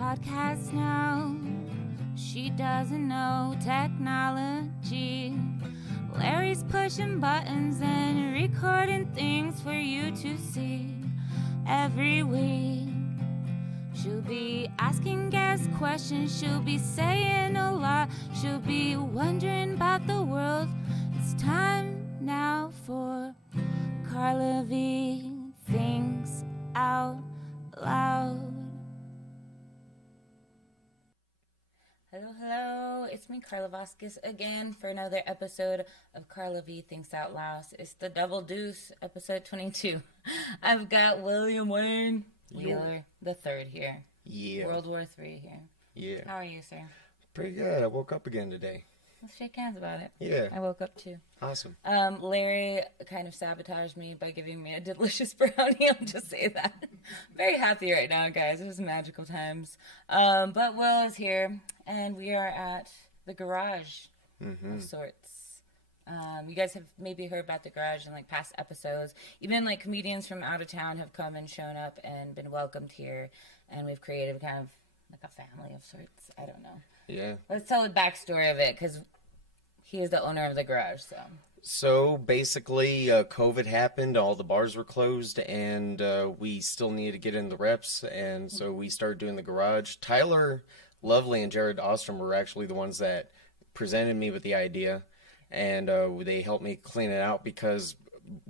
podcast now. She doesn't know technology. Larry's pushing buttons and recording things for you to see. Every week she'll be asking guest questions. She'll be saying a lot. She'll be wondering about the world. It's time now for Carla V Thinks Out Loud. Hello, it's me, Carla Vasquez, again for another episode of Carla V Thinks Out Loud. It's the Double Deuce, episode 22. I've got William Wayne Wheeler the third here. Yeah. World War III here. Yeah. How are you, sir? Pretty good. I woke up again today. Let's shake hands about it. Yeah. I woke up too. Awesome. Larry kind of sabotaged me by giving me a delicious brownie. I'll just say that. Very happy right now, guys. It was magical times. But Will is here, and we are at the garage of sorts. You guys have maybe heard about the garage in like past episodes. Even like comedians from out of town have come and shown up and been welcomed here, and we've created kind of like a family of sorts. I don't know. Yeah. Let's tell the backstory of it, because he is the owner of the garage, So basically, COVID happened, all the bars were closed, and we still needed to get in the reps, and so we started doing the garage. Tyler Lovely and Jared Ostrom were actually the ones that presented me with the idea, and they helped me clean it out, because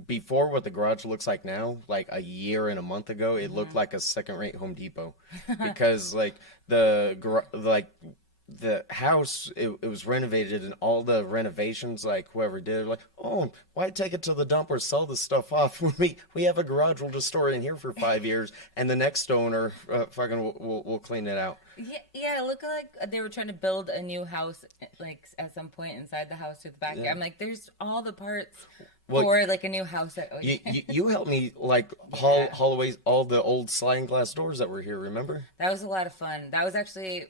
before what the garage looks like now, like a year and a month ago, it looked like a second-rate Home Depot, because like the house, it was renovated, and all the renovations, like whoever did it, like, oh, why take it to the dump or sell this stuff off? We have a garage, we'll just store it in here for 5 years, and the next owner will clean it out. Yeah, it looked like they were trying to build a new house, like at some point inside the house or the backyard. Yeah. I'm like, there's all the parts for like a new house. You helped me like haul away all the old sliding glass doors that were here. Remember? That was a lot of fun. That was actually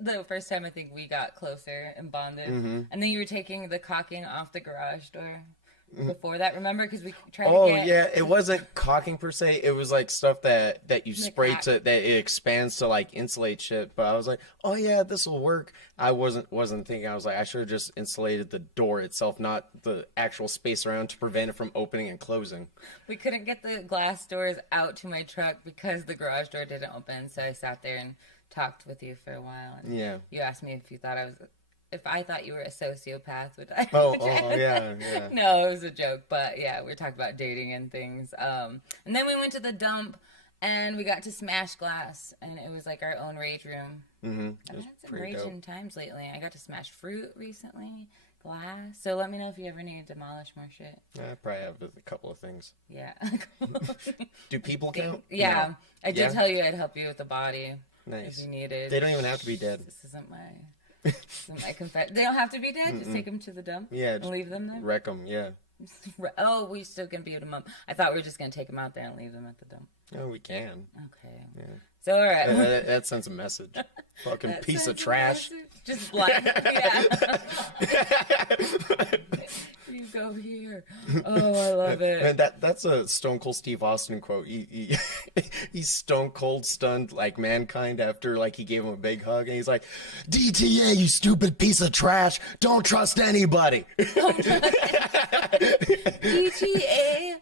the first time I think we got closer and bonded. And then you were taking the caulking off the garage door before that, remember? Because we tried to get... yeah, it wasn't caulking per se. It was like stuff that you spray that it expands to like insulate shit. But I was like, oh yeah, this will work. I wasn't thinking. I was like, I should have just insulated the door itself, not the actual space around, to prevent it from opening and closing. We couldn't get the glass doors out to my truck because the garage door didn't open. So I sat there and talked with you for a while, and you asked me if I thought you were a sociopath, which I yeah. No, it was a joke, but yeah, we were talking about dating and things. And then we went to the dump, and we got to smash glass, and it was like our own rage room. I've had some raging times lately. I got to smash fruit recently, glass. So let me know if you ever need to demolish more shit. I probably have a couple of things. Yeah. Do people count? Yeah, no. I did tell you I'd help you with the body. Nice. If you needed. They don't even have to be dead. This isn't my confession. They don't have to be dead. Just take them to the dump. Yeah, and leave them there. Wreck them. Yeah. Oh, we still gonna be able to mum. I thought we were just gonna take them out there and leave them at the dump. Oh, we can. Okay. Yeah. So all right. That sends a message. Fucking piece of trash. Just blind. Yeah. You go here. Oh, I love it. And that's a Stone Cold Steve Austin quote. He's stone cold stunned like mankind after like he gave him a big hug, and he's like, DTA, you stupid piece of trash. Don't trust anybody. DTA.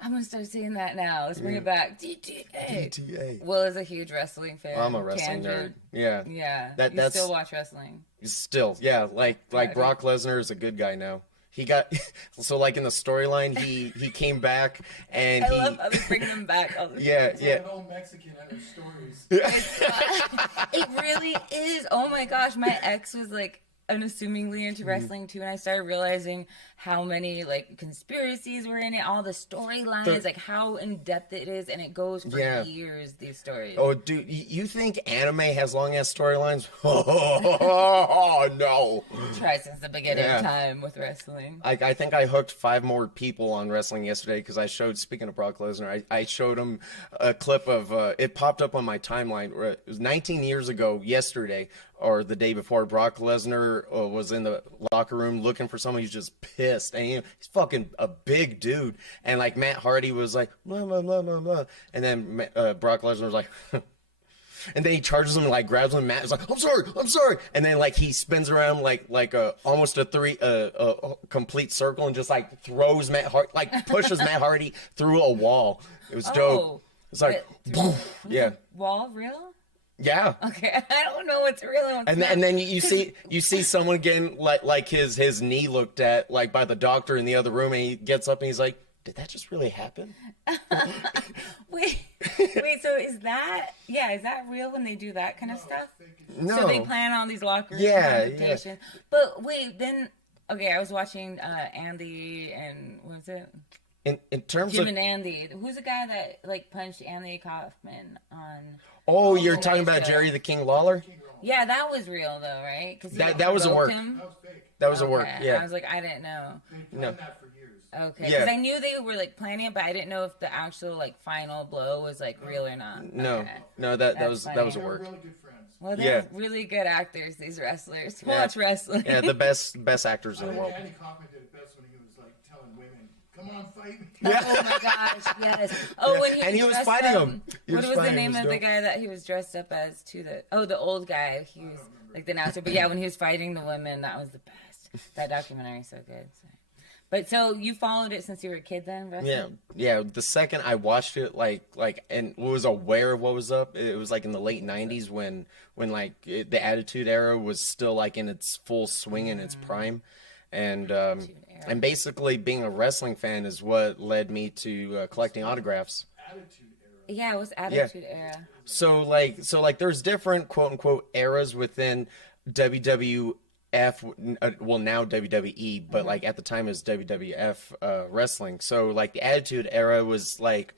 I'm gonna start saying that now. Let's bring it back. DTA. Will is a huge wrestling fan. I'm a wrestling nerd. Yeah. Yeah. You still watch wrestling? Still, yeah. Like Brock Lesnar is a good guy now. He got so like in the storyline, he came back and I love how they bring them back. All the time. Like an old Mexican at her stories. It really is. Oh my gosh, my ex was like unassumingly into wrestling too, and I started realizing how many like conspiracies were in it, all the storylines, like how in depth it is, and it goes for years. These stories. Oh, dude, you think anime has long ass storylines? Oh no! Try since the beginning of time with wrestling. I think I hooked 5 more people on wrestling yesterday because I showed. Speaking of Brock Lesnar, I showed him a clip of it popped up on my timeline. It was 19 years ago yesterday. Or the day before, Brock Lesnar was in the locker room looking for someone. He's just pissed, and he's fucking a big dude. And like Matt Hardy was like blah blah blah blah blah, and then Brock Lesnar was like, And then he charges him and like grabs him. Matt is like, I'm sorry. And then like he spins around like a almost a complete circle and just like throws Matt Hardy, like pushes Matt Hardy through a wall. It was dope. It's like, yeah. Wall real? Yeah. Okay, I don't know what's real and what's not. And then you see someone getting like his knee looked at like by the doctor in the other room, and he gets up and he's like, did that just really happen? Wait, so is that real when they do that kind of stuff? No. So they plan on these locker room Yeah. confrontations. But wait, then okay, I was watching Andy and what was it? In terms Jim of and Andy. Who's the guy that like punched Andy Kaufman on? Oh, you're talking about Jerry the King Lawler? Yeah, that was real though, right? Because that was a work. him. That was fake. That was a work. Yeah. I was like, I didn't know. They planned that for years. Okay, Yeah. because I knew they were like planning it, but I didn't know if the actual like final blow was like real or not. No, Okay. no, that That's was funny. a They're work. really good friends. Well, they're Yeah. really good actors. These wrestlers who Yeah. watch wrestling. Yeah, the best actors I in the think world. Andy Kaufman did it best when he was like telling women, "Come on, fight me." Oh my gosh, yes. Oh, when And he was dressed fighting up- him. He What was was the fighting name him. of It the was guy that he was dressed up as too? The old guy. He was like the announcer. But yeah, when he was fighting the women, that was the best. That documentary is so good. So. But so you followed it since you were a kid then, wrestling? Yeah. The second I watched it, and was aware of what was up, it was like in the late '90s when the Attitude Era was still like in its full swing in its prime, and basically being a wrestling fan is what led me to collecting autographs. Attitude era. Yeah, it was Attitude Era. So there's different quote unquote eras within WWF, well now WWE, but like at the time it was WWF wrestling. So like the Attitude Era was like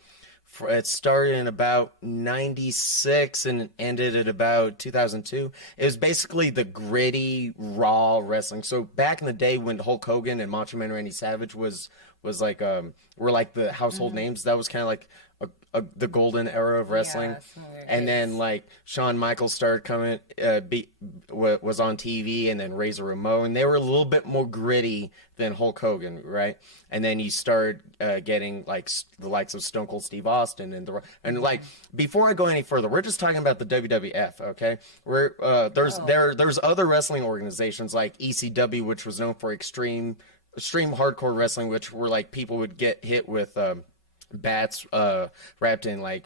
it started in about 96 and ended at about 2002. It was basically the gritty raw wrestling. So back in the day when Hulk Hogan and Macho Man Randy Savage was like were like the household names, that was kind of like the golden era of wrestling. Yeah, that's hilarious. And then like Shawn Michaels started coming, was on TV, and then Razor Ramon. They were a little bit more gritty than Hulk Hogan, right? And then you start getting like the likes of Stone Cold Steve Austin and like before I go any further, we're just talking about the WWF, okay? There's other wrestling organizations like ECW, which was known for extreme hardcore wrestling, which were like people would get hit with bats wrapped in like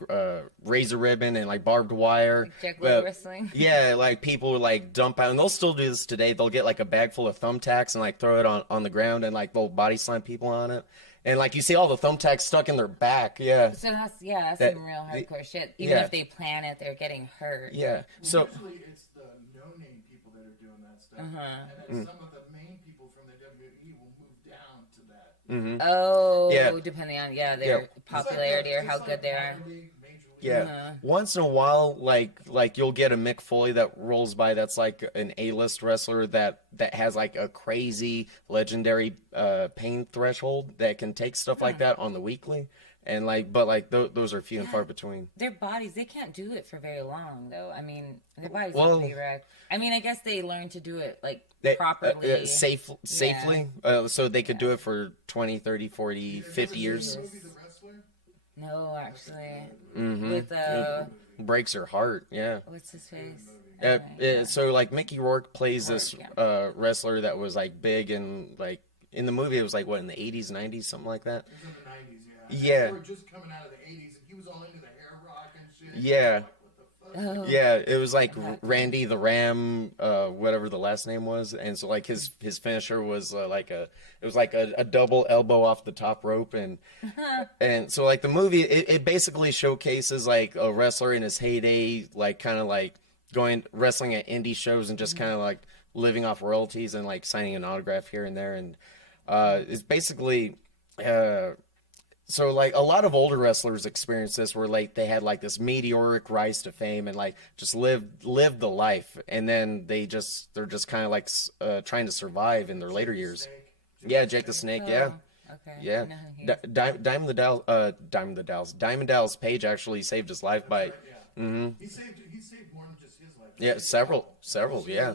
razor ribbon and like barbed wire. Like Jack wrestling. Yeah, like people would like dump out, and they'll still do this today. They'll get like a bag full of thumbtacks and like throw it on the ground, and like they'll body slam people on it. And like you see all the thumbtacks stuck in their back. Yeah. So that's some real hardcore shit. Even yeah. if they plan it, they're getting hurt. Yeah. So Usually it's the no-name people that are doing that stuff, and then some of the main people from the WWE will move down to that. Oh, Yeah. depending on their popularity or how good they are. Minor league, major league. yeah, once in a while, like you'll get a Mick Foley that rolls by that's like an A-list wrestler that has like a crazy legendary pain threshold that can take stuff like that on the weekly, and those are few and far between. Their bodies, they can't do it for very long, though. I mean, their bodies Well- have to be wrecked. I mean, I guess they learn to do it, like, They- properly. safely, so they could do it for 20, 30, 40, 50 years. The movie The Wrestler? No, actually. Mm-hmm. With, Breaks her heart, yeah. what's his face? So like Mickey Rourke plays Rourke, this yeah. wrestler that was like big and like in the movie it was like what in the 80s, 90s, something like that. It was in the 90s, Yeah. They were just coming out of the 80s, and he was all into the hair rock and shit. Yeah. Like, what the fuck? Oh. Yeah, it was like Randy the Ram, whatever the last name was, and so like his finisher was a double elbow off the top rope, and so like the movie it basically showcases like a wrestler in his heyday, like kind of like going wrestling at indie shows and just kind of like living off royalties and like signing an autograph here and there, and it's basically. So like a lot of older wrestlers experience this where like they had like this meteoric rise to fame and like just lived the life, and then they're just kind of like trying to survive in their later years. Yeah, Jake the Snake. Yeah, Okay. yeah. I know who he is. Diamond Dallas Page actually saved his life by. Yeah. He saved more than just his life. Yeah, several. Yeah,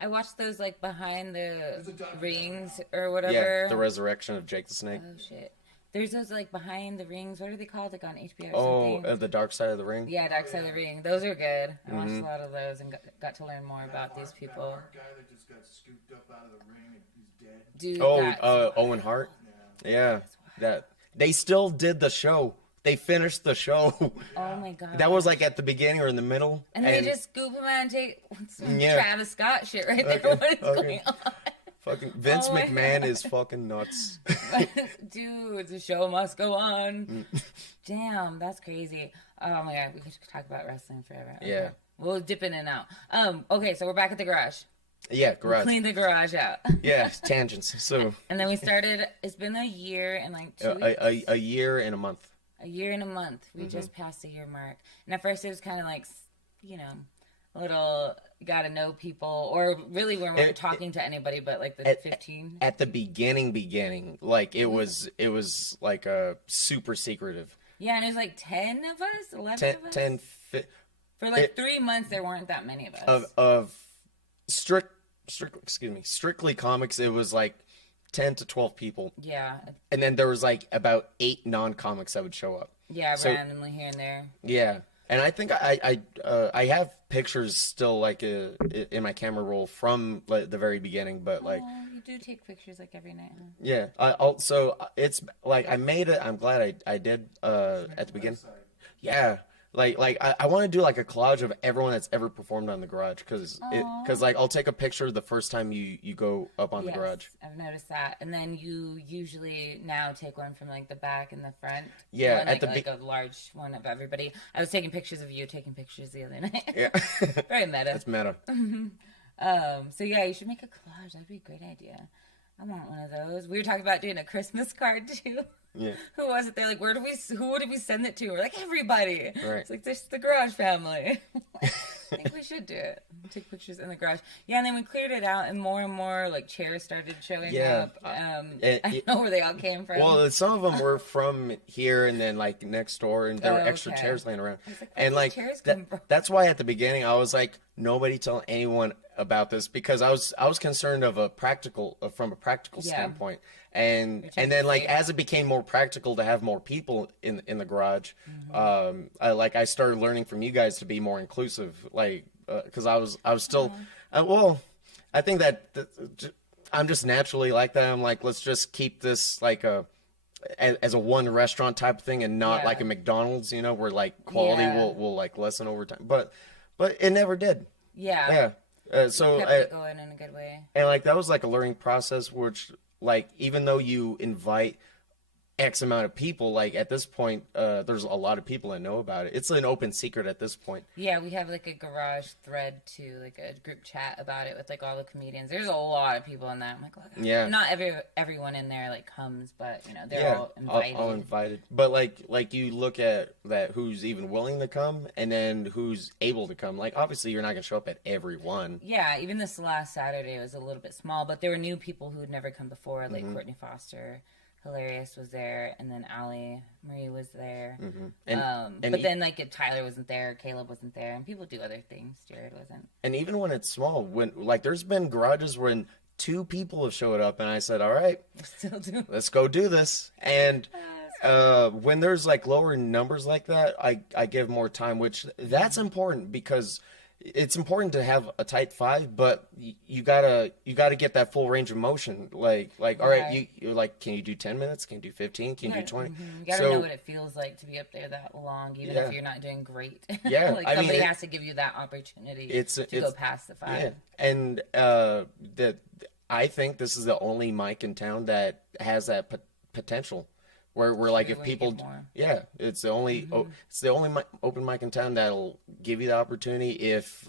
I watched those, like, behind the a documentary rings or whatever. yeah. The resurrection of Jake the Snake. Oh, shit. There's those like behind the rings. What are they called? Like on HBO or something? The Dark Side of the Ring. Yeah, Dark Side of the Ring. Those are good. I watched a lot of those and got to learn more about these people. That guy that just got scooped up out of the ring and he's dead. Dude, Owen Hart. Yeah, that they still did the show. They finished the show. Oh my god. That was like at the beginning or in the middle. And they just scoop him out and take some Travis Scott shit right there. What is going on? Fucking Vince McMahon is fucking nuts. Dude, the show must go on. Damn, that's crazy. Oh my god, we could talk about wrestling forever. Okay. Yeah. We'll dip in and out. Okay, so we're back at the garage. Yeah, garage. Clean the garage out. Yeah, tangents. So. And then we started. It's been a year and like 2 weeks. A year and a month. A year and a month. We just passed the year mark. And at first it was kind of like, a little got to know people, or really we weren't talking to anybody but like the 15. At the beginning, like it was like a super secretive. Yeah, and it was like 10 of us, 11 of us. 10 For like 3 months, there weren't that many of us. Of strictly comics, it was like 10 to 12 people. Yeah. And then there was like about 8 non-comics that would show up. Yeah, randomly here and there. Yeah. And I think I have pictures still like in my camera roll from like the very beginning, but like you do take pictures like every night, huh? Yeah. Also it's like I made it. I'm glad I did at the beginning. Yeah. Like I want to do like a collage of everyone that's ever performed on the garage because like I'll take a picture the first time you go up on the garage. I've noticed that, and then you usually now take one from like the back and the front. Yeah, one, like a large one of everybody. I was taking pictures of you taking pictures the other night. Yeah, very meta. That's meta. So yeah, you should make a collage. That'd be a great idea. I want one of those. We were talking about doing a Christmas card too. Yeah. Who was it? They're like, who did we send it to? We're like, everybody. Right. It's like, this the garage family. I think we should do it. Take pictures in the garage. Yeah, and then we cleared it out, and more like chairs started showing up. I don't know where they all came from. Well, some of them were from here, and then like next door, and there were extra chairs laying around. And like that's why at the beginning I was like, nobody tell anyone about this, because I was concerned of from a practical standpoint. And then like as it became more practical to have more people in the garage, I started learning from you guys to be more inclusive, like because I was still I think that I'm just naturally like that. I'm like, let's just keep this like as a one restaurant type of thing and not like a McDonald's, where like quality will like lessen over time. But it never did. Yeah. So kept it going in a good way. And like that was like a learning process, which like even though you invite X amount of people, like at this point, there's a lot of people that know about it. It's an open secret at this point. Yeah, we have like a garage thread too, like a group chat about it with like all the comedians. There's a lot of people in that. I'm like, oh, not everyone in there like comes, but they're all invited. All invited. But like you look at that, who's even willing to come, and then who's able to come. Like obviously you're not gonna show up at every one. Yeah, even this last Saturday was a little bit small, but there were new people who had never come before, like Courtney Foster. Hilarious was there, and then Allie Marie was there. But then like Tyler wasn't there, Caleb wasn't there, and people do other things. Jared wasn't. And even when it's small, when like there's been garages when 2 people have showed up, and I said, "All right, let's go do this." And when there's like lower numbers like that, I give more time, which that's important because it's important to have a tight 5, but you gotta get that full range of motion. Like all right, you're like, can you do 10 minutes? Can you do 15? Can you do 20? You gotta know what it feels like to be up there that long, even if you're not doing great. Yeah, like somebody has to give you that opportunity to go past the 5. Yeah. And I think this is the only mic in town that has that potential. Where like if people, it's the only open mic in town that'll give you the opportunity if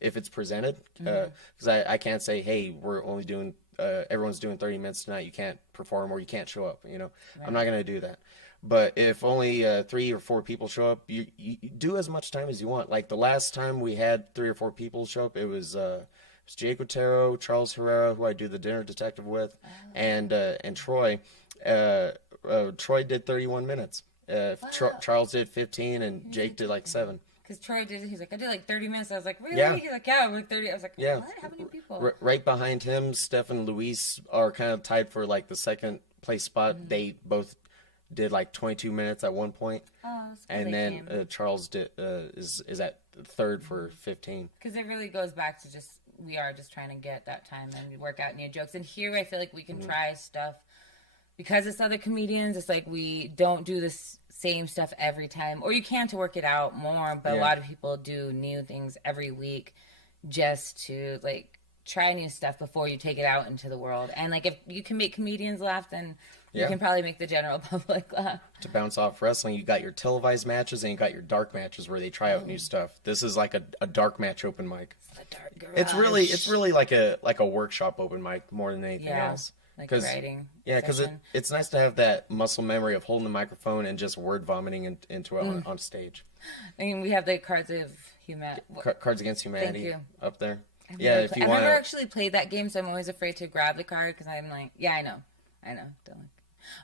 it's presented. Because I can't say, hey, we're only doing everyone's doing 30 minutes tonight. You can't perform or you can't show up. Right. I'm not gonna do that. But if only 3 or 4 people show up, you do as much time as you want. Like the last time we had 3 or 4 people show up, it was Jake Otero, Charles Herrera, who I do the Dinner Detective with, and Troy. Troy did 31 minutes. Charles did 15, and Jake did like 7. Because Troy he's like, I did like 30 minutes. I was like, really? Yeah. He's like, yeah, I'm like 30. I was like, what? How many people? Right behind him, Steph and Luis are kind of tied for like the second place spot. They both did like 22 minutes at one point. Oh, that's and then Charles is at third for 15. Because it really goes back to just, we are just trying to get that time and work out new jokes. And here I feel like we can try stuff because it's other comedians. It's like we don't do this same stuff every time, or you can to work it out more, but a lot of people do new things every week just to like try new stuff before you take it out into the world. And like if you can make comedians laugh, then you can probably make the general public laugh. To bounce off wrestling, you got your televised matches and you got your dark matches where they try out new stuff. This is like a dark match open mic. It's really like a workshop open mic more than anything else. Like writing. Yeah, because it's nice to have that muscle memory of holding the microphone and just word vomiting into it on stage. I mean, we have the Cards of Humanity. Cards Against Humanity up there. I've never actually played that game, so I'm always afraid to grab the card because I'm like, I know. Don't like.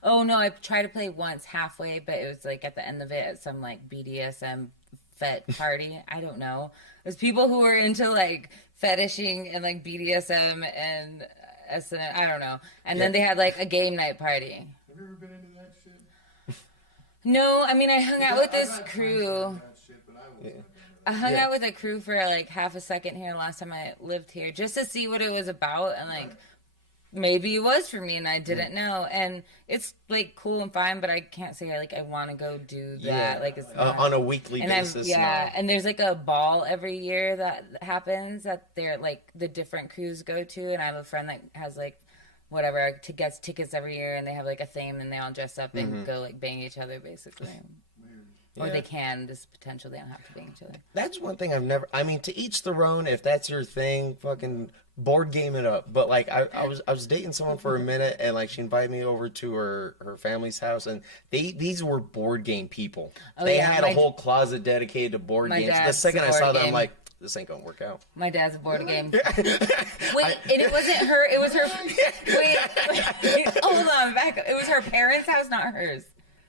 Oh no, I tried to play once halfway, but it was like at the end of it at some like BDSM fet party. I don't know. There's people who were into like fetishing and like BDSM and SN, I don't know. And then they had like a game night party. Have you ever been into that shit? No, I mean I hung out with this crew. I hung out with a crew for like half a second here last time I lived here just to see what it was about, and like maybe it was for me and I didn't know. And it's like cool and fine, but I can't say like I want to go do that. Like it's not, on a weekly basis. And there's like a ball every year that happens that they're like the different crews go to, and I have a friend that has like whatever gets tickets every year, and they have like a theme and they all dress up and go like bang each other basically. Or they can. There's potential they don't have to bang each other. That's one thing I've never... I mean, to each their own. If that's your thing, fucking board game it up. But, like, I was dating someone for a minute, and, like, she invited me over to her family's house, and these were board game people. They had a whole closet dedicated to board games. The second I saw that, I'm like, this ain't gonna work out. My dad's a board game. Wait, and it wasn't her. It was her... Wait, hold on, back up. It was her parents' house, not hers.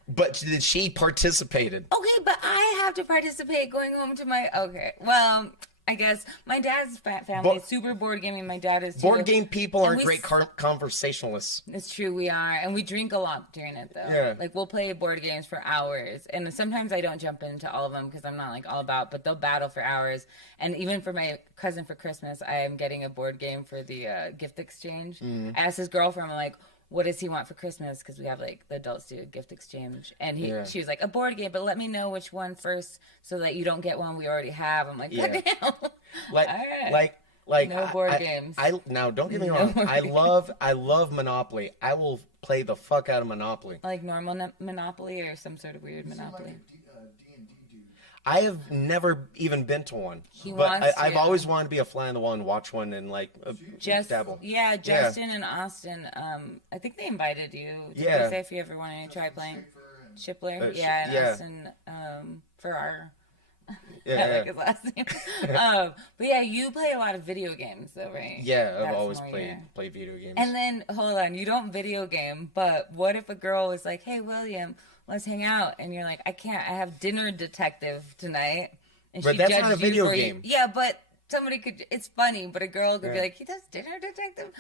But she participated. Okay, but I have to participate going home to my... Okay, well, I guess my dad's family is super board gaming. My dad is too. Board game people are great conversationalists. It's true, we are. And we drink a lot during it, though. Yeah. Like, we'll play board games for hours. And sometimes I don't jump into all of them because I'm not, like, all about... But they'll battle for hours. And even for my cousin for Christmas, I am getting a board game for the gift exchange. I asked his girlfriend, I'm like... What does he want for Christmas? Because we have like the adults do a gift exchange, and she was like a board game, but let me know which one first so that you don't get one we already have. I'm like, goddamn. Like no board games. Now don't get me wrong. I love Monopoly. I will play the fuck out of Monopoly. Like normal Monopoly or some sort of weird Monopoly. I have never even been to one, I've always wanted to be a fly on the wall and watch one and like dabble. Yeah, Justin and Austin. I think they invited you. Did they say if you ever wanted to try playing Shipler? Austin Farrar. I like his last name. But yeah, you play a lot of video games though, right? Yeah, I've always played video games. And then hold on, you don't video game, but what if a girl was like, "Hey, William, let's hang out," and you're like, "I can't. I have dinner detective tonight." And but that's not a video game. Yeah, but somebody could. It's funny, but a girl could be like, "He does dinner detective."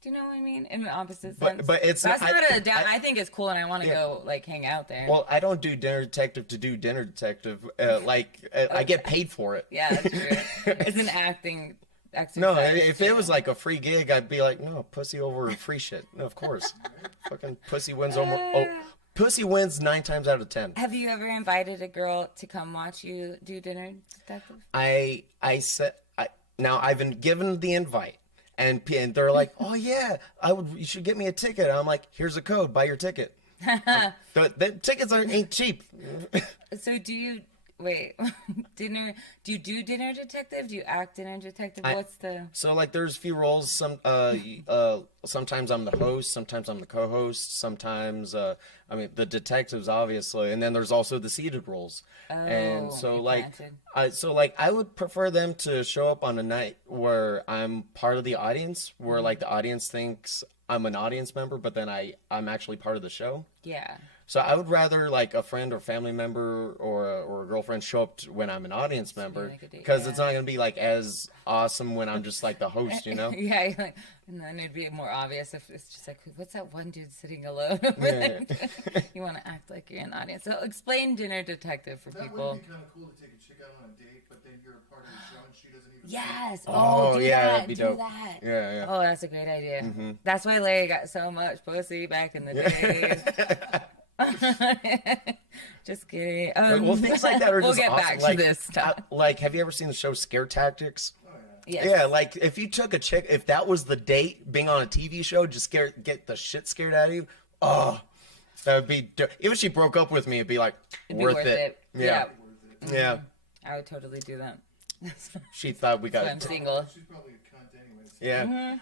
Do you know what I mean? In the opposite sense. But it's that's not a down. I think it's cool, and I want to go like hang out there. Well, I don't do dinner detective to do dinner detective. I get paid for it. Yeah, that's true. It's an acting exercise. No, if it was like a free gig, I'd be like, no, pussy over free shit. No, of course, fucking pussy wins Pussy wins 9 times out of 10. Have you ever invited a girl to come watch you do dinner detective? Now I've been given the invite. And they're like, "Oh yeah, you should get me a ticket." I'm like, "Here's a code. Buy your ticket." The tickets ain't cheap. So do you dinner? Do you do dinner detective? Do you act dinner detective? So like there's a few roles. Sometimes I'm the host. Sometimes I'm the co-host. Sometimes the detectives obviously, and then there's also the seated roles. And so I would prefer them to show up on a night where I'm part of the audience, where like the audience thinks I'm an audience member, but then I'm actually part of the show. Yeah. So I would rather like a friend or family member or a girlfriend show up when I'm an audience member, like a date, because yeah. it's not gonna be like as awesome when I'm just like the host, you know? Yeah, you're like, and then it'd be more obvious if it's just like, what's that one dude sitting alone over Yeah. there? You want to act like you're an audience. So explain Dinner Detective for That people. would be kind of cool to take a chick out on a date, but then you're a part of the show and she doesn't even. Yes. Oh, do yeah, that. that'd be do dope. that. Yeah, yeah. Oh, that's a great idea. Mm-hmm. That's why Larry got so much pussy back in the day. Just kidding. Well, things like that are we'll just get awesome. back Like, to this stuff. like, have you ever seen the show Scare Tactics? Yes. Yeah, like if you took a chick, if that was the date, being on a TV show, just get the shit scared out of you. Oh, that would be. Even if she broke up with me, it'd be like It'd be worth it. Yeah, yeah. I would totally do that. She thought we got. I'm single. She's probably a cunt anyways. Yeah.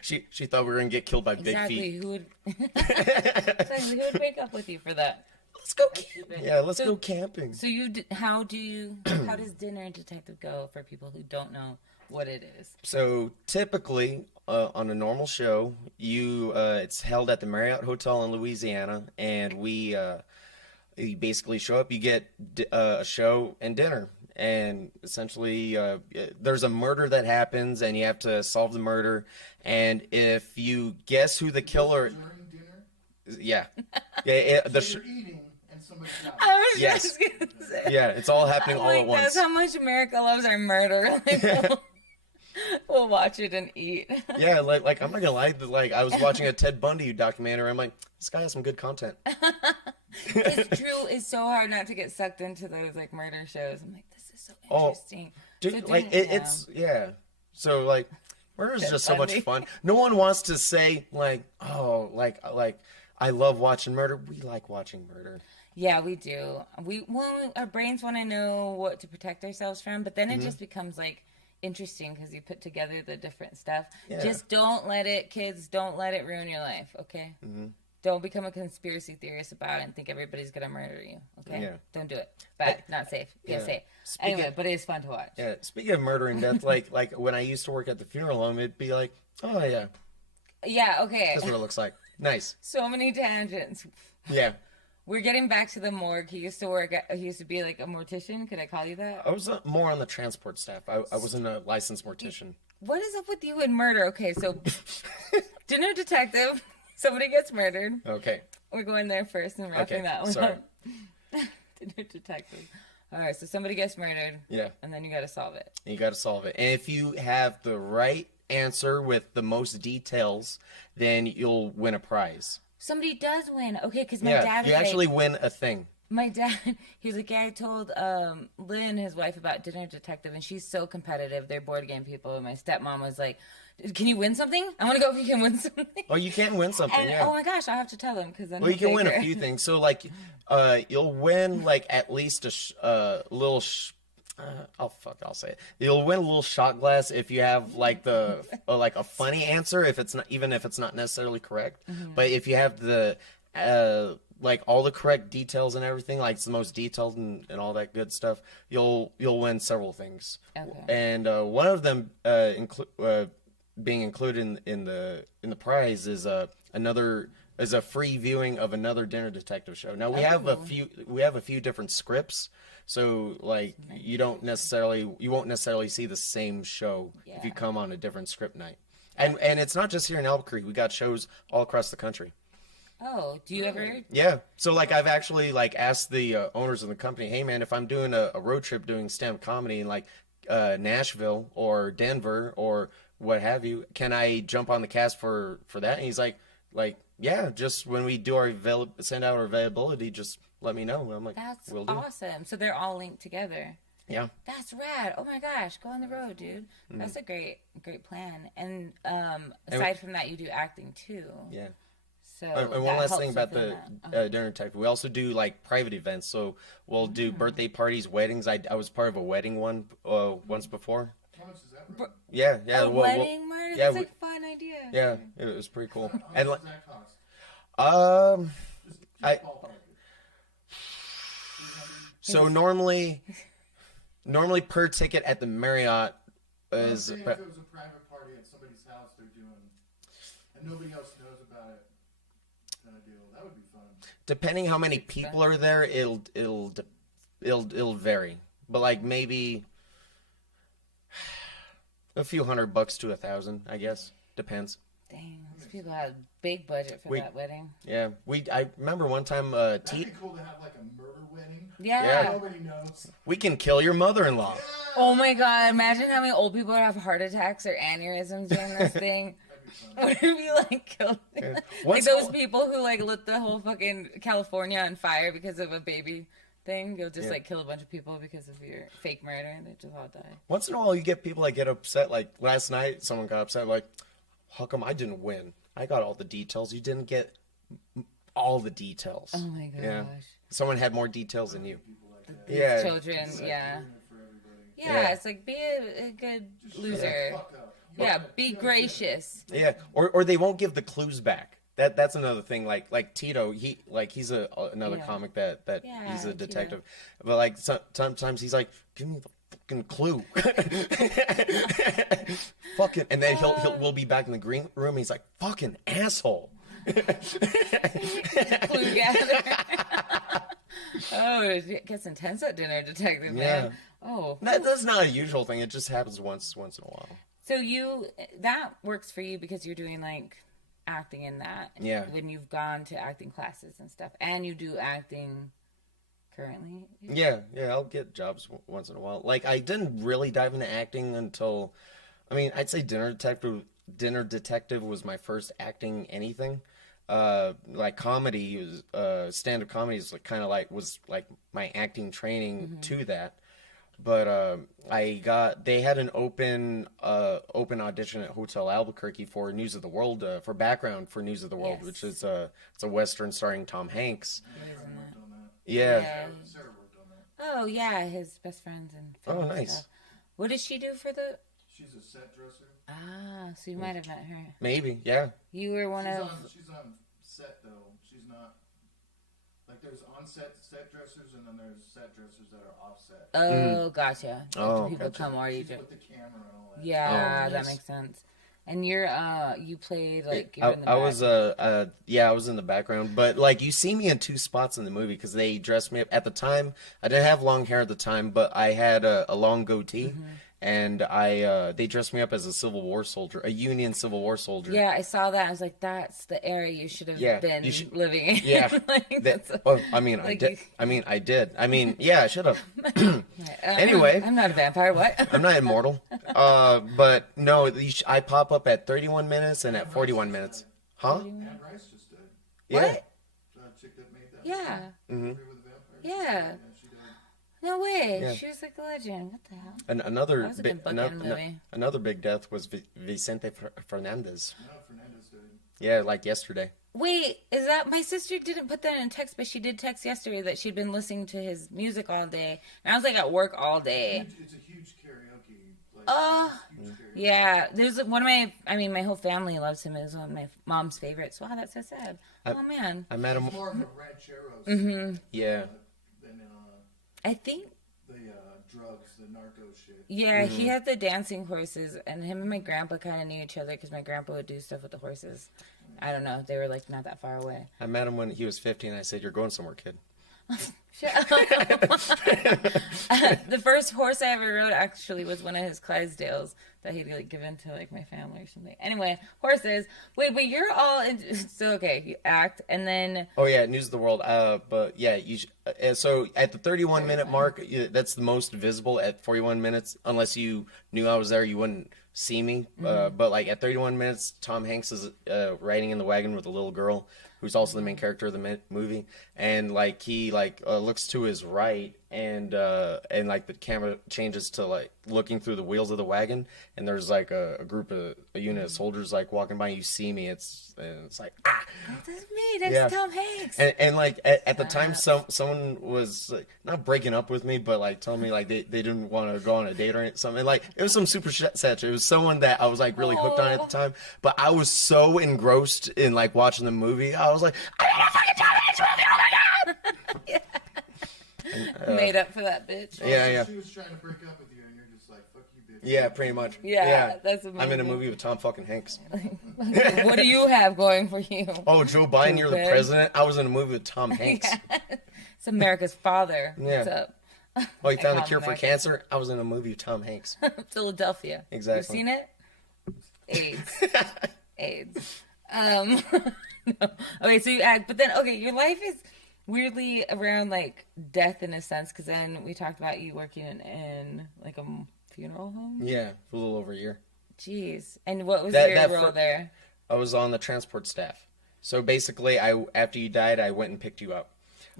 she thought we were gonna get killed by big Exactly. feet. Who would break up with you for that? Let's go camping. Yeah, let's So- go camping. So how does Dinner Detective go for people who don't know what it is? So typically, on a normal show, it's held at the Marriott Hotel in Louisiana, and you basically show up. You get a show and dinner, and essentially, there's a murder that happens, and you have to solve the murder. And if you guess who the killer, During dinner, yeah, you're eating and somebody's out. I was Yes. just gonna say. yeah, it's all happening all at once. That's how much America loves our murder. Like, we'll watch it and eat. Yeah, like I'm not gonna lie. Like I was watching a Ted Bundy documentary. I'm like, this guy has some good content. It's true. It's so hard not to get sucked into those like murder shows. I'm like, this is so Oh, interesting. Dude, So like it's yeah. So like, murder is just so much Bundy. fun. No one wants to say like, oh, like I love watching murder. We like watching murder. Yeah, we do. Our brains want to know what to protect ourselves from, but then it just becomes like interesting because you put together the different stuff. Yeah. Just don't let it, kids, don't let it ruin your life, okay? Mm-hmm. Don't become a conspiracy theorist about it and think everybody's going to murder you, okay? Yeah. Don't do it. Bad, not safe. Be Yeah. safe. Speaking- Anyway, but it is fun to watch. Yeah. Speaking of murder and death, like when I used to work at the funeral home, it'd be like, oh yeah, Yeah, okay. that's what it looks like. Nice. So many tangents. Yeah. We're getting back to the morgue. He used to be like a mortician. Could I call you that? I was more on the transport staff. I wasn't a licensed mortician. What is up with you and murder? Okay, so Dinner Detective. Somebody gets murdered. Okay. We're going there first and wrapping Okay, that one sorry. up. Dinner Detective. All right, so somebody gets murdered. Yeah. And then you got to solve it. You got to solve it. And if you have the right answer with the most details, then you'll win a prize. Somebody does win. Okay, because my Yeah, dad was you actually like, win a thing. my dad, he was like, yeah, I told Lynn, his wife, about Dinner Detective, and she's so competitive. They're board game people. And my stepmom was like, can you win something? I want to go if you can win something. Oh, you can win something, And yeah. oh my gosh, I'll have to tell him because then Well, you he'll can win take a her. few things. So, like, you'll win, like, at least a little... I'll say it. You'll win a little shot glass if you have like like a funny answer, if it's not, even if it's not necessarily correct. But if you have the like all the correct details and everything, like it's the most detailed and all that good stuff, you'll win several things. Okay. And one of them being included in the prize is a free viewing of another Dinner Detective show. Now we have a few different scripts. So like you won't necessarily see the same show if you Yeah. come on a different script night. And it's not just here in Albuquerque. We got shows all across the country. Oh, do you ever? Yeah. So like I've actually like asked the owners of the company, hey man, if I'm doing a road trip doing stand-up comedy in like Nashville or Denver or what have you, can I jump on the cast for that? And he's like yeah, just when we do our send out our availability, just let me know. And I'm like, That's will do. awesome. So they're all linked together. Yeah. That's rad. Oh my gosh, go on the road, dude. That's a great plan. And aside from that, you do acting too. Yeah. So And one that last helps thing about within the that. Dinner Detective, we also do like private events. So we'll do birthday parties, weddings. I was part of a wedding one once before. How much is that? Bro? Yeah. A wedding murder? yeah, That's a fun idea. Yeah, it was pretty cool. How And much like, does that cost? Just I- ballpark it. 300? so normally per ticket at the Marriott is Say if it was a private party at somebody's house they're doing, and nobody else knows about it. kind of deal. That would be fun. Depending how many people are there, it'll vary. But like maybe a few $100 to $1,000, I guess. Depends. Dang, these people had a big budget for that wedding. Yeah, I remember one time. That'd be cool to have like a murder wedding. Yeah. Nobody knows. We can kill your mother-in-law. Oh my god! Imagine how many old people would have heart attacks or aneurysms during this thing. Would it be like killed? Yeah. Like those people who like lit the whole fucking California on fire because of a baby thing. You'll just like kill a bunch of people because of your fake murder, and they just all die. Once in a while, you get people that get upset. Like last night, someone got upset. Like, how come I didn't win? I got all the details. You didn't get all the details. Oh my gosh. Yeah. Someone had more details than you. These Yeah. children, yeah. Yeah. Yeah, it's like be a good loser. Yeah, be gracious. Yeah, or they won't give the clues back. That's another thing. Like Tito, he's another comic that he's a detective, but like sometimes he's like, give me the fucking clue, fucking, and then we'll be back in the green room. And he's like, fucking asshole. Clue gather. Oh, it gets intense at dinner, detective man. Yeah. Oh, That's not a usual thing. It just happens once in a while. so that works for you because you're doing like acting in that. Yeah. When you've gone to acting classes and stuff, and you do acting currently. Yeah, I'll get jobs once in a while. Like, I didn't really dive into acting until, I'd say Dinner Detective was my first acting anything. Like comedy was, stand-up comedy is was my acting training to that. But they had an open audition at Hotel Albuquerque for News of the World, for background for News of the World, which is it's a Western starring Tom Hanks. Yeah. Sarah worked on that. Oh yeah, his best friends and. Oh, nice. Stuff. What does she do for the? She's a set dresser. Ah, so you might have met her. Maybe, yeah. You were one of. She's on set though. She's not. Like there's on-set set dressers, and then there's set dressers that are off-set. Oh, gotcha. Oh, people gotcha. come already. She's with the camera and all that. Yeah, Oh, that nice. makes sense. And you played like you're I in the was back. I was in the background, but like you see me in two spots in the movie because they dressed me up at the time. I didn't have long hair at the time, but I had a long goatee, and they dressed me up as a Civil War soldier, a Union Civil War soldier. Yeah, I saw that. I was like, that's the era you should have been living in. Yeah. Like, I did. Yeah, I should have. Anyway, I'm not a vampire. What? I'm not immortal. But no, I pop up at 31 minutes and at 41 minutes. Huh? Anne Rice just did. Yeah. What? The chick that made that. Yeah. Mm-hmm. With the vampires. Yeah. She did. No way. Yeah. She was like a legend. What the hell? And That was a good bookend movie. another big death was Vicente Fernandez. No, Fernandez did. Yeah, like yesterday. Wait, is that my sister didn't put that in text, but she did text yesterday that she'd been listening to his music all day, and I was like at work all day. It's a huge karaoke. Huge karaoke. Yeah, there's one of my whole family loves him. It was one of my mom's favorites. Wow, that's so sad. Oh man. I met him. It's more of a rancheros. Yeah. Than I think. the drugs, the narco shit. Yeah, he had the dancing horses, and him and my grandpa kind of knew each other because my grandpa would do stuff with the horses. I don't know. They were like not that far away. I met him when he was 15. I said, "You're going somewhere, kid." Shut up. The first horse I ever rode actually was one of his Clydesdales that he'd like given to like my family or something. Anyway, horses. Wait, but you're all in. So okay, you act and then. Oh yeah, News of the World. But yeah, so at the 31-minute mark, that's the most visible. At 41 minutes, unless you knew I was there, you wouldn't see me. But like at 31 minutes, Tom Hanks is riding in the wagon with a little girl who's also the main character of the movie, and like he looks to his right, and like the camera changes to like looking through the wheels of the wagon, and there's like a unit of soldiers like walking by. And you see me, it's like That's me. That's Tom Hanks. and like at the time, someone was like, not breaking up with me, but like telling me like they didn't want to go on a date or something. Like it was some super satch. It was someone that I was like really hooked on at the time, but I was so engrossed in like watching the movie. I was like, I gotta fucking tell this movie. Oh my god! Made up for that bitch. Yeah. She was trying to break up with you, and you're just like, fuck you, bitch. Yeah, pretty much. Yeah, that's amazing. I'm in a movie with Tom fucking Hanks. What do you have going for you? Oh, Joe Biden, you're the president? I was in a movie with Tom Hanks. It's America's father. Yeah. What's up? Oh, you found the cure for cancer? I was in a movie with Tom Hanks. Philadelphia. Exactly. You've seen it? AIDS. No. Okay, so you act, but then, okay, your life is weirdly around, like, death in a sense, because then we talked about you working in like, a funeral home? Yeah, for a little over a year. Jeez. And what was your role there? I was on the transport staff. So basically, after you died, I went and picked you up.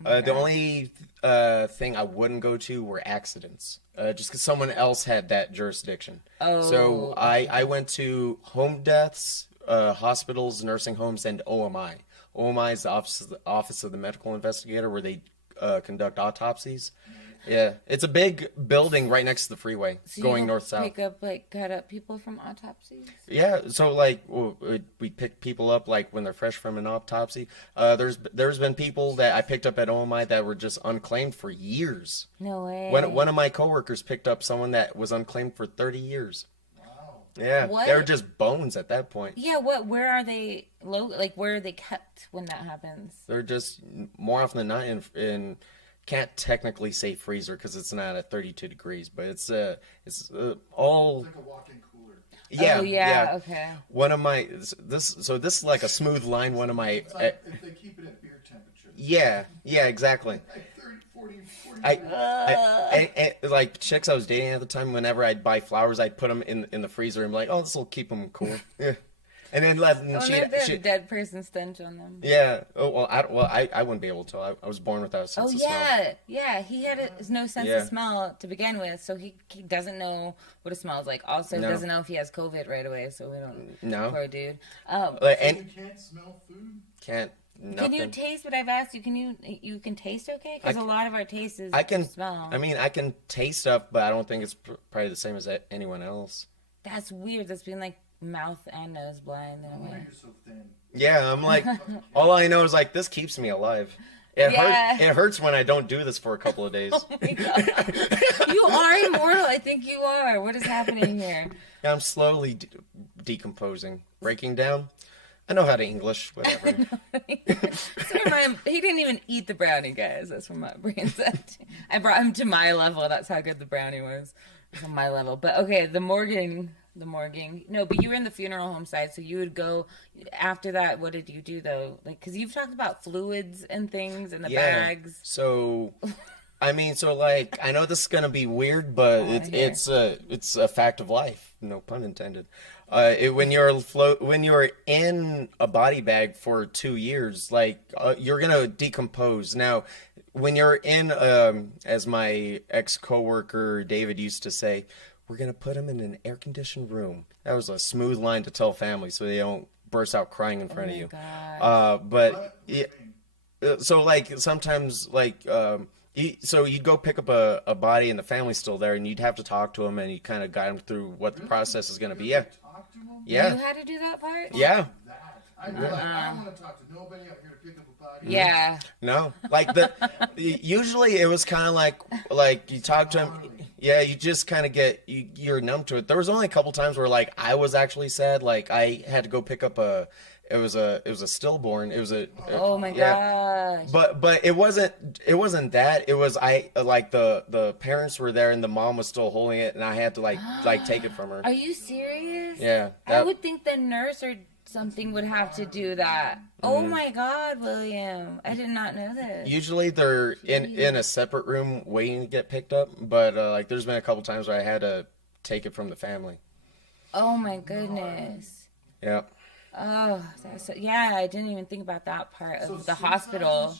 The only thing I wouldn't go to were accidents, just because someone else had that jurisdiction. Oh. So I went to home deaths, hospitals, nursing homes, and OMI. OMI is the Office of the Medical Investigator, where they conduct autopsies. Yeah, it's a big building right next to the freeway, going north-south. Pick up, like, cut up people from autopsies? Yeah, so, like, we pick people up, like, when they're fresh from an autopsy. There's been people that I picked up at OMI that were just unclaimed for years. No way. One of my coworkers picked up someone that was unclaimed for 30 years. Wow. Yeah, What? they were just bones at that point. Yeah, where are they, where are they kept when that happens? They're just, more often than not, in can't technically say freezer because it's not at 32 degrees, but it's all. It's like a walk-in cooler. Yeah, Oh, yeah, okay. One of my this is like a smooth line. One of my It's like if they keep it at beer temperature. yeah, exactly. Like 30, 40, 40 I like chicks I was dating at the time. Whenever I'd buy flowers, I'd put them in the freezer and be like, oh, this will keep them cool. Yeah. And then They have a dead person stench on them. Yeah. Oh well. I wouldn't be able to. I was born without a sense of smell. Yeah. He had no sense of smell to begin with, so he doesn't know what it smells like. Also, doesn't know if he has COVID right away, so we don't. No. Poor dude. And you can't smell food? can't. Nothing. Can you taste what I've asked you? You can taste okay? Because a lot of our taste is smell. I mean, I can taste stuff, but I don't think it's probably the same as anyone else. That's weird. That's being like mouth and nose blind in a Why way. you're so thin? Yeah, I'm like, all I know is like this keeps me alive. It hurts when I don't do this for a couple of days. Oh my God. You are immortal. I think you are. What is happening here? Yeah, I'm slowly decomposing, breaking down. I know how to English, whatever. He didn't even eat the brownie, guys. That's what my brain said. I brought him to my level. That's how good the brownie was. It's on my level. But okay, the morguing. No, but you were in the funeral home side, so you would go after that. What did you do though? Like, because you've talked about fluids and things in the bags. So, I mean, like, I know this is gonna be weird, but it's a fact of life. No pun intended. When you're in a body bag for 2 years, like you're gonna decompose. Now, when you're in, as my ex-coworker David used to say, we're going to put them in an air-conditioned room. That was a smooth line to tell families so they don't burst out crying in front of you. But, so, like, sometimes, like, so you'd go pick up a body and the family's still there, and you'd have to talk to them, and you kind of guide them through what the process is going to be. Yeah. Talk to them? Yeah. You had to do that part? Yeah. I'd be like, I don't want to talk to nobody. I'm here to pick up a body. Yeah. No. Like, usually it was kind of like you talk to them. Yeah, you just kind of you're numb to it. There was only a couple times where like I was actually sad. Like I had to go pick up it was a stillborn. It was oh my gosh. But it wasn't that. It was like the parents were there and the mom was still holding it and I had to like take it from her. Are you serious? Yeah. I would think the nurse or something would have to do that. Oh my God, William. I did not know this. Usually they're in a separate room waiting to get picked up, but like there's been a couple times where I had to take it from the family. Oh my goodness. Yeah. Oh, I didn't even think about that part of the hospital.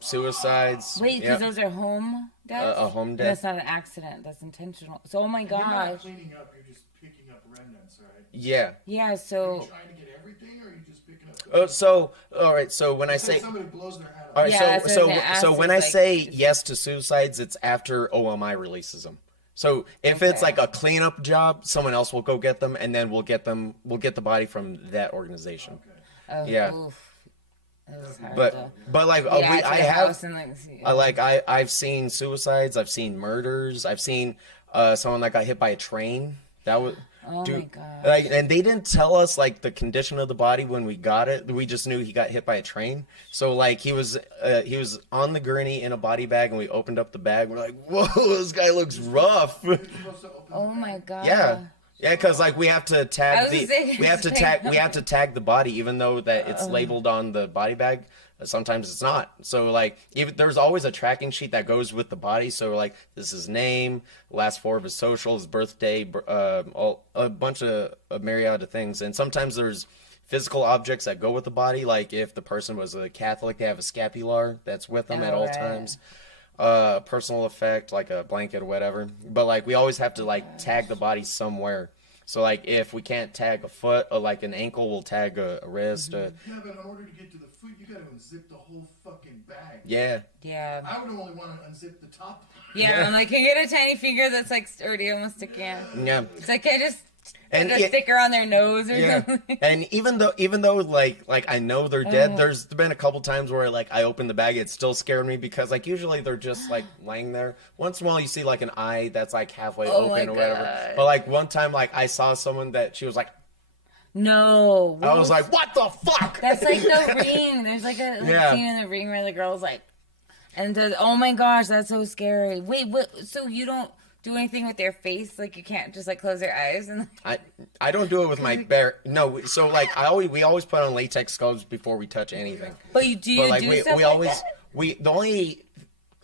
Suicides. Wait, because those are home deaths? A home death. That's not an accident. That's intentional. So, oh my You're not gosh. cleaning up. You're just picking up remnants, right? Yeah. Yeah, Are so... you trying to get everything, or are you just picking up? All right. So when I say somebody blows their head off. all right, Yeah, so when I say yes to suicides, it's after OMI releases them. So if it's like a cleanup job, someone else will go get them, and then we'll get the body from that organization. Oh, Yeah. Oof. That was hard But like yeah, I have and, I've seen suicides, I've seen murders, I've seen someone that got hit by a train. That was. Oh Dude, my god! like, and they didn't tell us like the condition of the body when we got it. We just knew he got hit by a train. So like he was on the gurney in a body bag, and we opened up the bag. We're like, whoa, this guy looks rough. Oh my god! Yeah, yeah, because like we have to tag we have to tag the body, even though that it's labeled on the body bag. Sometimes it's not. So like there's always a tracking sheet that goes with the body. So like this is his name, last four of his social, his birthday, a bunch of a myriad of things. And sometimes there's physical objects that go with the body. Like if the person was a Catholic, they have a scapular that's with them at all times. Personal effect, like a blanket or whatever. But like we always have to like tag the body somewhere. So like if we can't tag a foot or like an ankle, we'll tag a wrist. Yeah, but in order to get to the foot, you got to unzip the whole fucking bag. Yeah. Yeah. I would only want to unzip the top. Yeah, I'm like, can you get a tiny finger that's like sturdy, almost stick in? Yeah. It's like, can I just and put a sticker on their nose or yeah. something? And even though like I know they're dead, there's been a couple times where like I opened the bag, it still scared me because like usually they're just like laying there. Once in a while you see like an eye that's like halfway open or whatever. But like one time like I saw someone that she was like, no. I was like, what the fuck? That's like The Ring. There's like a scene in The Ring where the girl's like, and does, oh my gosh, that's so scary. Wait, what? So you don't do anything with their face? Like you can't just like close their eyes and. I don't do it with my bare. No, so like we always put on latex gloves before we touch anything. But you do But, like, do we stuff always like that? the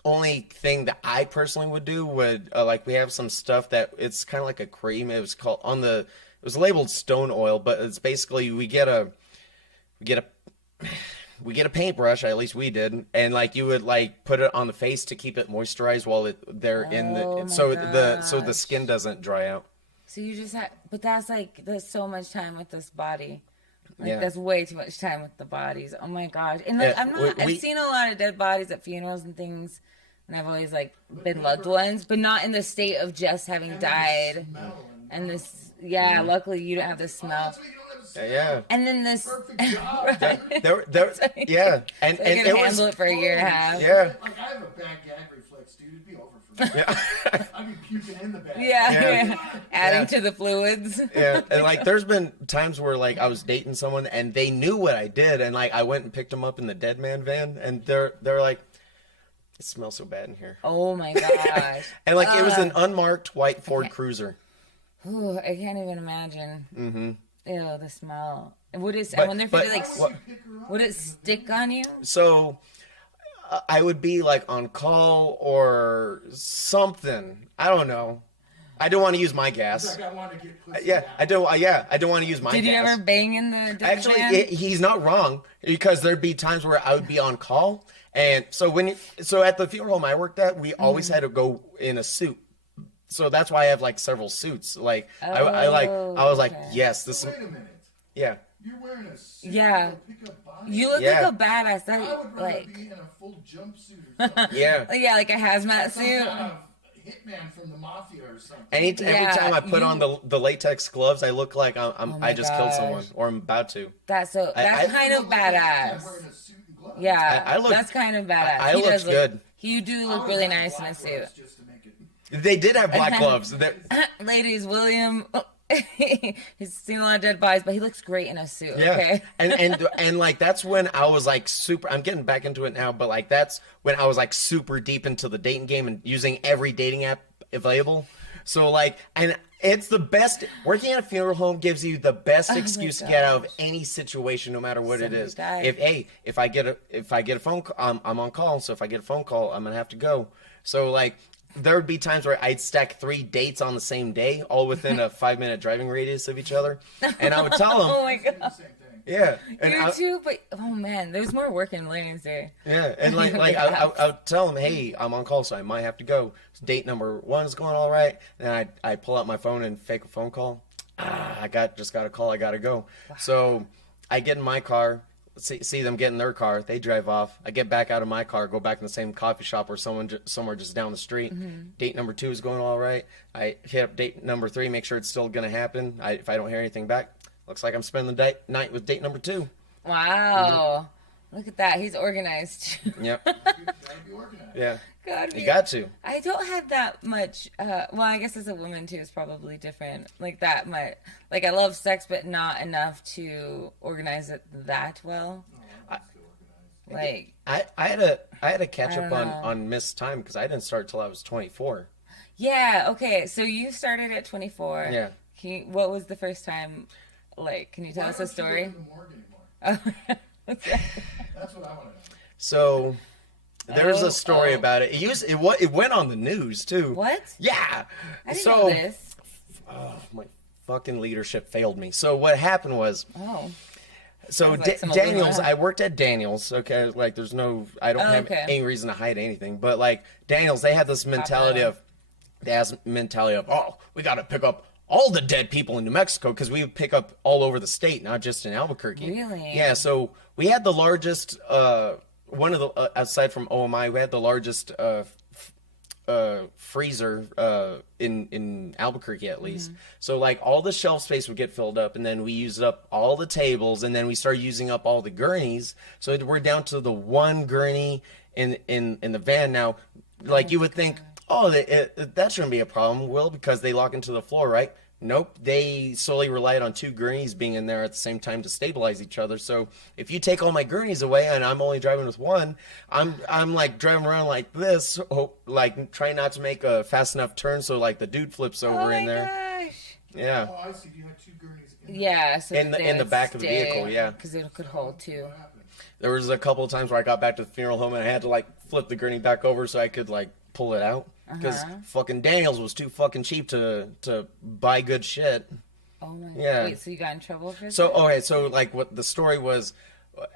only thing that I personally would do would like we have some stuff that it's kind of like a cream. It was called it was labeled stone oil, but it's basically we get a paintbrush, at least we did, and like you would like put it on the face to keep it moisturized while they're in the so the skin doesn't dry out. So you just have, but that's so much time with this body. Like Yeah. that's way too much time with the bodies. Oh my gosh. And like, I've seen a lot of dead bodies at funerals and things, and I've always like been loved ones, but not in the state of just having died. And this, luckily you don't have the smell. Yeah. And then this, Perfect job. right? Yeah, and So you can handle it for a year and a half. Yeah. Like I have a bad gag reflex, dude. It'd be over for me. Yeah. I'd be puking in the bag. Yeah. Adding to the fluids. Yeah, and like there's been times where like I was dating someone and they knew what I did, and like I went and picked them up in the dead man van, and they're like, it smells so bad in here. Oh my gosh. And like it was an unmarked white Ford Cruiser. Ooh, I can't even imagine. Mm-hmm. Ew, the smell. Would it? I wonder if it like. what- Would it stick on you? So I would be like on call or something. I don't know. I don't want to use my gas. Like I want to get pussy Yeah, out. I don't. Yeah, I don't want to use my Did gas. you ever bang in the dead Actually, van? he's not wrong because there'd be times where I would be on call, and so so at the funeral home I worked at, we always had to go in a suit. So that's why I have like several suits. Like I was like, okay. yes, this. Wait a minute. Yeah. You're wearing a suit. Yeah. To pick up bodies? You look Yeah. like a badass. I would That, rather like, be in a full jumpsuit or something. Yeah. yeah, like a hazmat Some suit. kind of hitman from the mafia or something. Every time I put you- on the latex gloves, I look like my I just killed gosh. someone or I'm about to. That's I- kind of badass. Wearing a suit and gloves. Yeah, I look- that's kind of badass. I He look does good. You do I look would really have nice in a black suit. gloves just to make it. They did have black gloves. Ladies, William, he's seen a lot of dead bodies, but he looks great in a suit. Yeah, Okay. and like that's when I was like super. I'm getting back into it now, but like that's when I was like super deep into the dating game and using every dating app available. So like, and it's the best. Working at a funeral home gives you the best excuse to get out of any situation, no matter what it Somebody is. died. If I get a phone call, I'm on call. So if I get a phone call, I'm gonna have to go. So like. There would be times where I'd stack 3 dates on the same day, all within a 5-minute driving radius of each other, and I would tell them, Oh my god. Same thing. yeah, and You too, but oh man, there's more work in Ladies Day. yeah, and like I would tell them, hey, I'm on call, so I might have to go. So date number 1 is going all right, and then I pull out my phone and fake a phone call. I just got a call, I gotta go. So I get in my car. See them get in their car. They drive off. I get back out of my car, go back in the same coffee shop or somewhere just down the street. Date number 2 is going all right. I hit up date number 3, make sure it's still going to happen. If I don't hear anything back, looks like I'm spending the night with date number 2. Wow. Look at that. He's organized. Yep. You gotta be organized. Yeah. God, You got to. I don't have that much. Well, I guess as a woman too, it's probably different. Like that much. Like I love sex, but not enough to organize it that well. No, I'm still organized. Like I had to catch up on missed time because I didn't start till I was 24. yeah, okay. So you started at 24. Yeah. What was the first time? Like, can you tell Why us a don't you story? go to the morgue anymore? Okay. That's what I want to know. So there's a story Oh. about it. It went on the news too. What? Yeah. I didn't so know this. oh, my fucking leadership failed me. So what happened was. Oh. So Sounds like some Daniels, Obama. I worked at Daniels. Okay, like I don't have okay. any reason to hide anything. But like Daniels, they had this mentality of, oh, we got to pick up all the dead people in New Mexico because we would pick up all over the state, not just in Albuquerque. Really? Yeah. So we had the largest, one of the aside from OMI, we had the largest freezer in Albuquerque at least. Mm-hmm. So like all the shelf space would get filled up, and then we used up all the tables, and then we started using up all the gurneys. So we're down to the one gurney in the van now. Like you would think, oh, that shouldn't be a problem, Will, because they lock into the floor, right? Nope, they solely relied on two gurneys being in there at the same time to stabilize each other. So if you take all my gurneys away and I'm only driving with one, I'm like driving around like this, like trying not to make a fast enough turn so like the dude flips over in there. Gosh. Yeah, Oh, I see. You had two gurneys in Yeah. So In the back of the vehicle, yeah. Because it could hold two. What happened? there was a couple of times where I got back to the funeral home and I had to like flip the gurney back over so I could like pull it out because fucking Daniels was too fucking cheap to buy good shit. Oh my. Yeah. Wait. So you got in trouble for So that? okay, so like what the story was,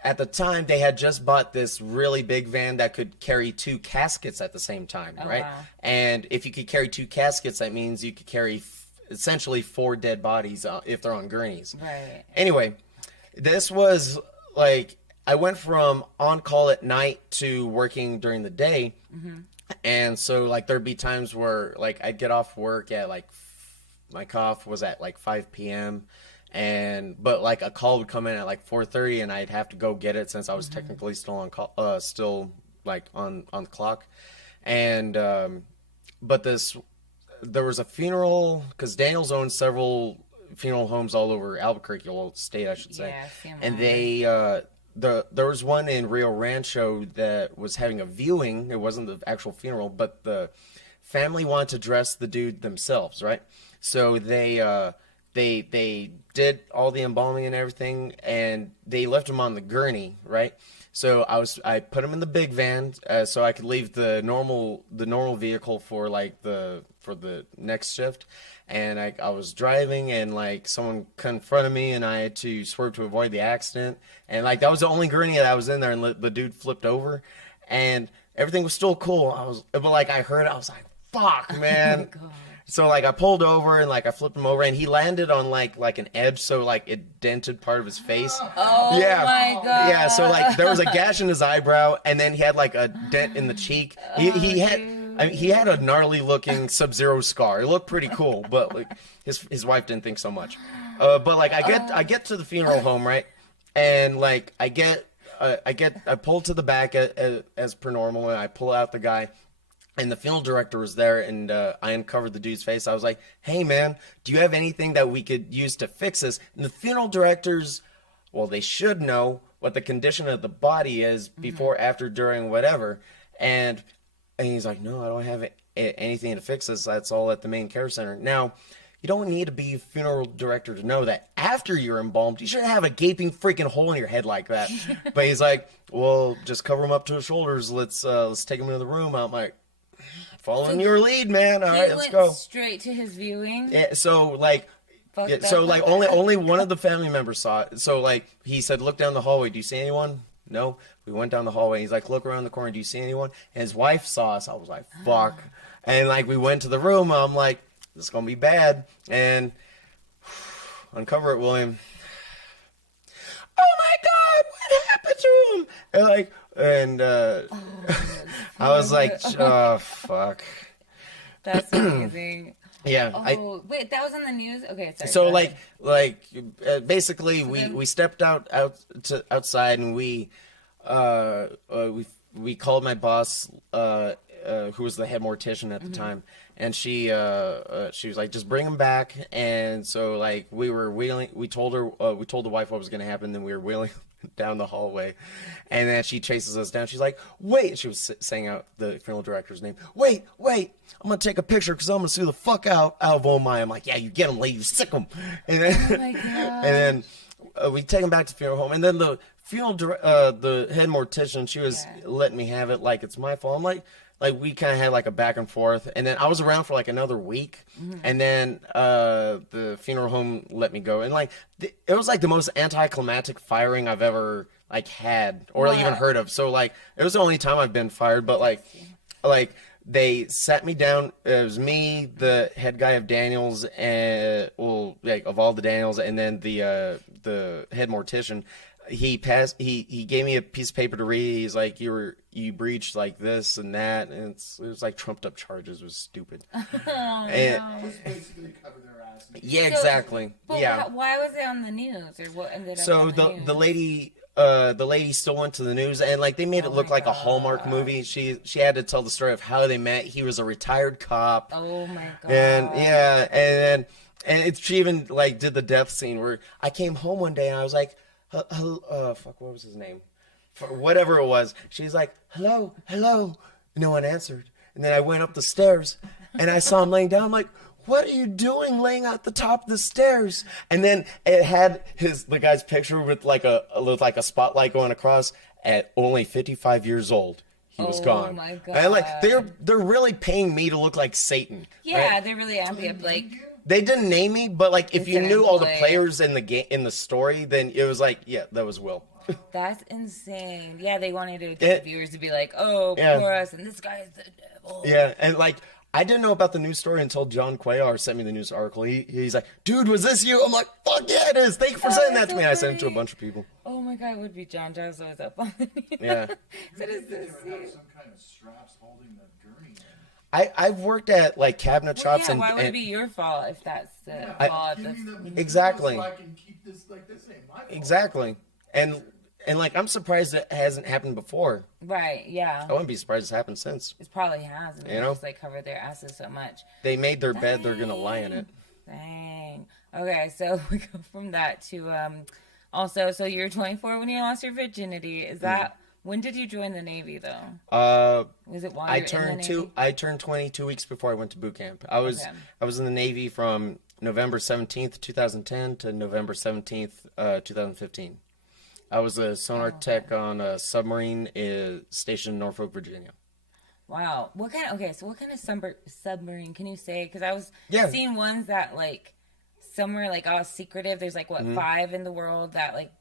at the time they had just bought this really big van that could carry two caskets at the same time, right? wow. And if you could carry two caskets, that means you could carry essentially 4 dead bodies if they're on gurneys. Right. Anyway, this was like I went from on call at night to working during the day. And so like there'd be times where like I'd get off work at like my cutoff was at like 5 p.m. but like a call would come in at like 4:30 and I'd have to go get it since I was technically still on call, still like on the clock. And but there was a funeral because Daniels owns several funeral homes all over Albuquerque, well, state I should say. Yeah, I see 'em And all. they there was one in Rio Rancho that was having a viewing. It wasn't the actual funeral, but the family wanted to dress the dude themselves, right? So they did all the embalming and everything, and they left him on the gurney, right? So I put him in the big van so I could leave the normal vehicle for like for the next shift. And I was driving and like someone confronted me and I had to swerve to avoid the accident. And like that was the only gurney that I was in there and the dude flipped over and everything was still cool. But like I heard it, I was like, fuck, man. God. So like I pulled over and like I flipped him over and he landed on like an edge, so like it dented part of his face. Oh Yeah. my God. Yeah, so like there was a gash in his eyebrow and then he had like a dent in the cheek. He had a gnarly looking Sub-Zero scar. It looked pretty cool, but like his wife didn't think so much. But like I get to the funeral home, right? And like I pull to the back as per normal and I pull out the guy. And the funeral director was there, and I uncovered the dude's face. I was like, hey, man, do you have anything that we could use to fix this? And the funeral directors, well, they should know what the condition of the body is before, after, during, whatever. And he's like, no, I don't have anything to fix this. That's all at the main care center. Now, you don't need to be a funeral director to know that after you're embalmed, you shouldn't have a gaping freaking hole in your head like that. But he's like, well, just cover him up to his shoulders. Let's take him into the room. I'm like, following your lead, man. All right, let's Went go. straight to his viewing. Yeah, so like, Fuck yeah, that. so like only one of the family members saw it. So like he said, look down the hallway. Do you see anyone? No. We went down the hallway. He's like, look around the corner. Do you see anyone? And his wife saw us. I was like, fuck. And like we went to the room. I'm like, this is gonna be bad. And uncover it, William. Oh my God, what happened to him? And like, I was like, oh fuck. That's amazing. Yeah. Oh, wait, that was on the news? Okay, sorry. So go ahead. basically we stepped outside and we we called my boss, who was the head mortician at the time, and she was like, just bring him back. And so like we were wheeling, we told the wife what was going to happen, then we were wheeling down the hallway, and then she chases us down. She's like, wait, she was saying out the funeral director's name. Wait, I'm gonna take a picture because I'm gonna sue the fuck out of Omai. I'm like, yeah, you get him, lady, you sick him. And then, Oh my God. and then we take him back to the funeral home, and then the the head mortician, she was letting me have it like it's my fault. I'm like we kind of had like a back and forth, and then I was around for like another week, and then the funeral home let me go, and like it was like the most anticlimactic firing I've ever like had or even heard of. So like it was the only time I've been fired, but like they sat me down. It was me, the head guy of Daniels, and of all the Daniels, and then the head mortician. He gave me a piece of paper to read. He's like, you breached like this and that, and it was like trumped up charges. It was stupid. Just basically cover their ass. Yeah, exactly. But yeah. why was it on the news, or what ended up? So on the news? the lady still went to the news, and like they made it look like a Hallmark movie. She had to tell the story of how they met. He was a retired cop. Oh my God. And she even like did the death scene where I came home one day and I was like, fuck, what was his name? Whatever it was. She's like, hello. No one answered. And then I went up the stairs and I saw him laying down. I'm like, what are you doing laying at the top of the stairs? And then it had the guy's picture with like a spotlight going across. At only 55 years old, he was gone. Oh my God. And like they're really paying me to look like Satan. Yeah, right? they're really amping up. Like, They didn't name me, but like if It's you an knew all the employee. players in the story, then it was like, yeah, that was Will. that's insane. Yeah, they wanted to get the viewers to be like, oh, poor us, and this guy is the devil. Yeah, and like I didn't know about the news story until John Cuellar sent me the news article. He's like, dude, was this you? I'm like, fuck yeah, it is. Thank you for sending that that's to me. so I sent it to a funny. bunch of people. Oh my God, it would be John Giles always up on the news. Yeah. What is They this? would have some kind of straps holding the gurney in. I've worked at like cabinet shops Yeah, and why would it be your fault if that's the Yeah, fault? give me the material Exactly. So I can keep this like this ain't my fault. exactly. And like I'm surprised it hasn't happened before. Right, yeah. I wouldn't be surprised it's happened since. It probably has. And You know? just like covered their asses so much. They made their bed, they're gonna lie in it. Dang. Okay, so we go from that to also, so you're 24 when you lost your virginity. Is that when did you join the Navy though? Was it while I you were turned in the Navy? I turned 22 weeks before I went to boot camp. I was in the Navy from November 17th, 2010 to November 17th, 2015. I was a sonar tech on a submarine stationed in Norfolk, Virginia. Wow. What kind of submarine can you say? Because I was Yeah. seeing ones that like some are like all secretive. There's like 5 in the world that like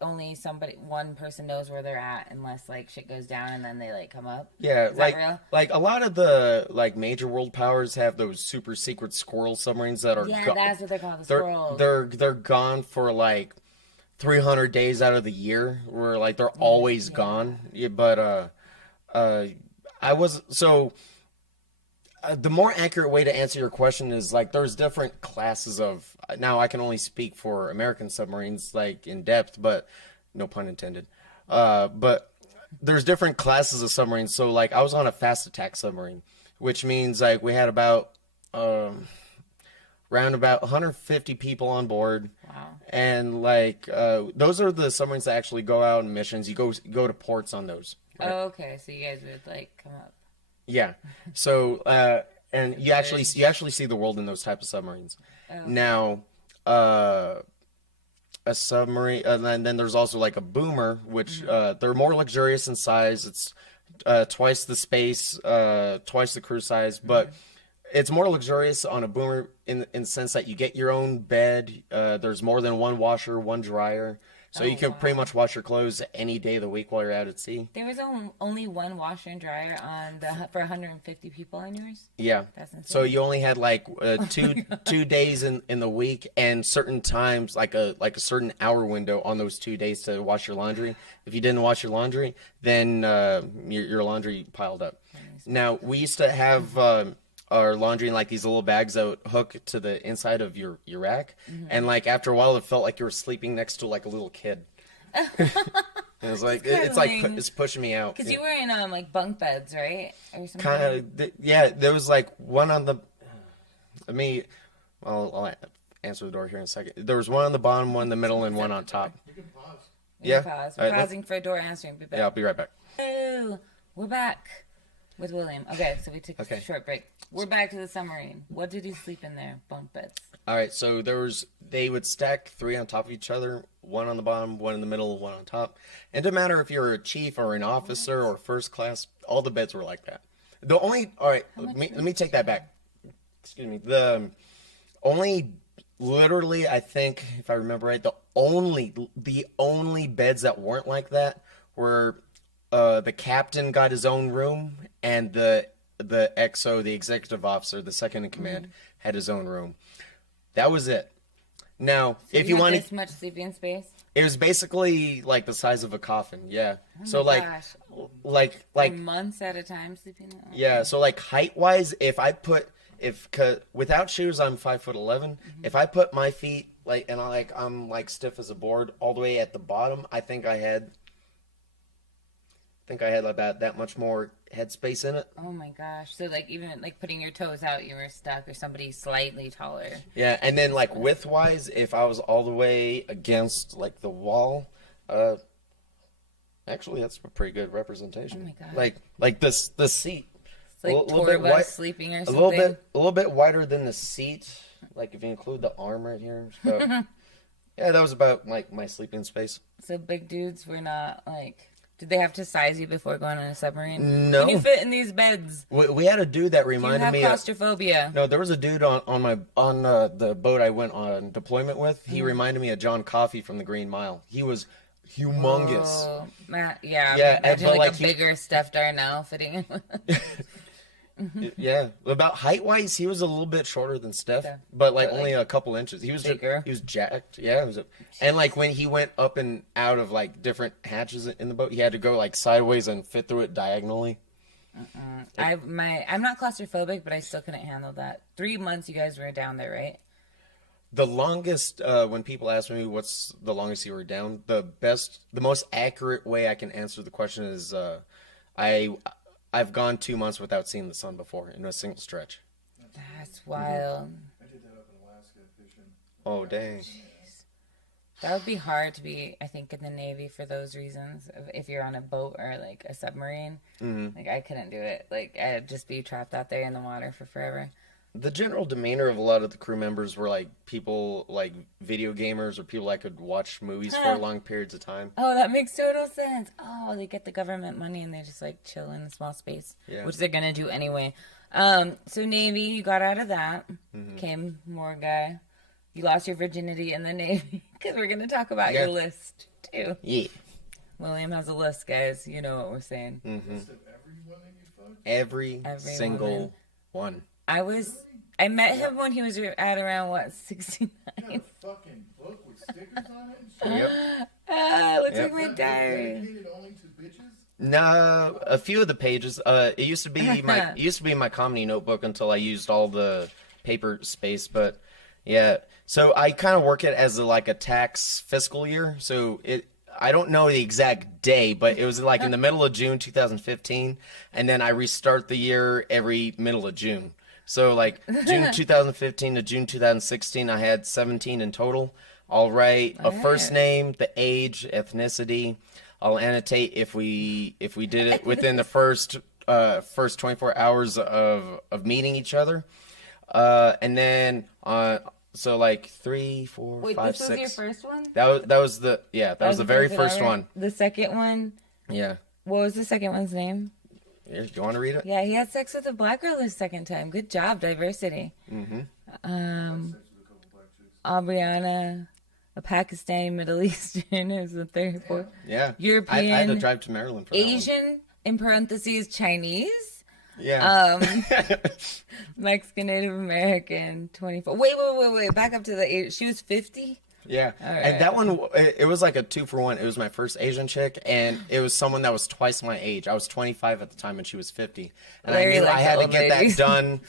only one person knows where they're at unless like shit goes down and then they like come up. Yeah, Is that real? like a lot of the like major world powers have those super secret squirrel submarines that are Yeah, that's what they're called. The they're squirrels. they're gone for like 300 days out of the year, where like they're always gone. Yeah, but I was so. The more accurate way to answer your question is like there's different classes of. Now I can only speak for American submarines like in depth, but no pun intended. But there's different classes of submarines. So like I was on a fast attack submarine, which means like we had about around about 150 people on board. Wow. And like those are the submarines that actually go out on missions. You go to ports on those. Right? Oh, okay. So you guys would like come up. Yeah. So and you actually see the world in those type of submarines. Oh. Now a submarine, and then there's also like a boomer, which they're more luxurious in size. It's twice the space, twice the crew size, but it's more luxurious on a boomer in the sense that you get your own bed. There's more than one washer, one dryer. So you can pretty much wash your clothes any day of the week while you're out at sea. There was only one washer and dryer for 150 people on yours? Yeah. That's insane. So you only had like two days in the week and certain times, like a certain hour window on those 2 days to wash your laundry. If you didn't wash your laundry, then your laundry piled up. Now, we used to have our laundry in like these little bags that would hook to the inside of your rack. And like after a while, it felt like you were sleeping next to like a little kid. And it's like it's pushing me out. Because you were in like bunk beds, right? Or something. Kind of, yeah. There was like one on the. I'll answer the door here in a second. There was one on the bottom, one in the middle, and one on top. You can pause. Yeah. Pause. We're pausing for a door answering. Be back. Yeah, I'll be right back. Oh, we're back with William. Okay, so we took a short break. We're back to the submarine. What did you sleep in there? Bunk beds. All right, so they would stack 3 on top of each other, one on the bottom, one in the middle, one on top. It didn't matter if you're a chief or an officer or first class, all the beds were like that. Let me take that back. Excuse me. The only, literally, I think, if I remember right, the only beds that weren't like that were the captain got his own room, and the XO, the executive officer, the second in command, had his own room. That was it. Now, So if you want this much sleeping space, it was basically like the size of a coffin. Yeah. Oh So my like, gosh. like, For months at a time sleeping. yeah. So like height wise, cause without shoes, I'm 5'11". If I put my feet I'm like stiff as a board all the way at the bottom, I think I had about that much more headspace in it. Oh my gosh! So like even like putting your toes out, you were stuck, or somebody slightly taller. Yeah, and then like width wise, if I was all the way against like the wall, actually that's a pretty good representation. Oh my gosh! Like the seat. It's like tour bus sleeping or something. A little bit wider than the seat. Like if you include the arm right here. So, yeah, that was about like my sleeping space. So big dudes were not like. Did they have to size you before going on a submarine? No. Can you fit in these beds? We had a dude that reminded me. You have claustrophobia. No, there was a dude on the boat I went on deployment with. He reminded me of John Coffey from the Green Mile. He was humongous. Oh, yeah. Yeah, imagine like a bigger stuffed Darnell fitting in. Yeah, about height wise, he was a little bit shorter than Steph, but like only a couple inches. He was bigger. He was jacked. Yeah, and like when he went up and out of like different hatches in the boat, he had to go like sideways and fit through it diagonally. I'm not claustrophobic, but I still couldn't handle that. 3 months you guys were down there, right? The longest, when people ask me what's the longest you were down, the most accurate way I can answer the question is, I've gone 2 months without seeing the sun before in a single stretch. That's wild. I did that up in Alaska fishing. Oh, dang. Jeez. That would be hard to be, I think, in the Navy for those reasons. If you're on a boat or like a submarine, like I couldn't do it. Like I'd just be trapped out there in the water for forever. The general demeanor of a lot of the crew members were like people like video gamers or people that could watch movies for long periods of time. Oh, that makes total sense. Oh, they get the government money and they just like chill in a small space, which they're gonna do anyway. So Navy, you got out of that. Came more guy. You lost your virginity in the Navy because we're gonna talk about your list too. Yeah. William has a list, guys. You know what we're saying. List of everyone that you fucked? Every single one. I met him when he was at around 69. You got a fucking book with stickers on it and shit? Yep. Looks like my diary. Dedicated only to bitches? No, a few of the pages. It used to be my comedy notebook until I used all the paper space. But yeah, so I kind of work it as like a tax fiscal year. So I don't know the exact day, but it was like in the middle of June 2015, and then I restart the year every middle of June. So like June 2015 to June 2016, I had 17 in total. I'll write a first name, the age, ethnicity. I'll annotate if we did it within the first 24 hours of meeting each other, and then so like 3, 4, Wait, 5, this 6. was your first one? That was the very first one. The second one? Yeah. What was the second one's name? Here, do you want to read it? Yeah, he had sex with a black girl his second time. Good job, diversity. Aubriana, a Pakistani Middle Eastern is the third, fourth. Yeah. European. I had to drive to Maryland for that one. Asian, in parentheses, Chinese. Yeah. Mexican, Native American, 24. Wait. Back up to the age. She was 50? Yeah, All right. and that one, it was like a 2-for-1. It was my first Asian chick, and it was someone that was twice my age. I was 25 at the time, and she was 50. And Larry I knew liked I had the to old get ladies. that done,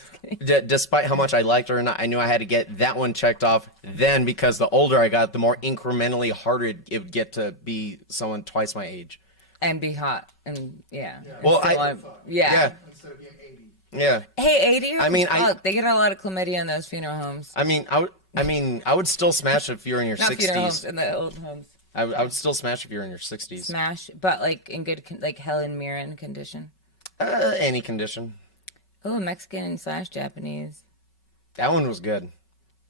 despite how much I liked her or not. I knew I had to get that one checked off then, because the older I got, the more incrementally harder it would get to be someone twice my age. And be hot. And yeah. Well, And so I- on. Yeah. Instead of being 80. Yeah. Hey, 80 I mean, they get a lot of chlamydia in those funeral homes. I would still smash if you're in your Not funeral homes, 60s. in the old homes. I would still smash if you're in your 60s. Smash, but like in good, like Helen Mirren condition. Any condition. Oh, Mexican / Japanese. That one was good.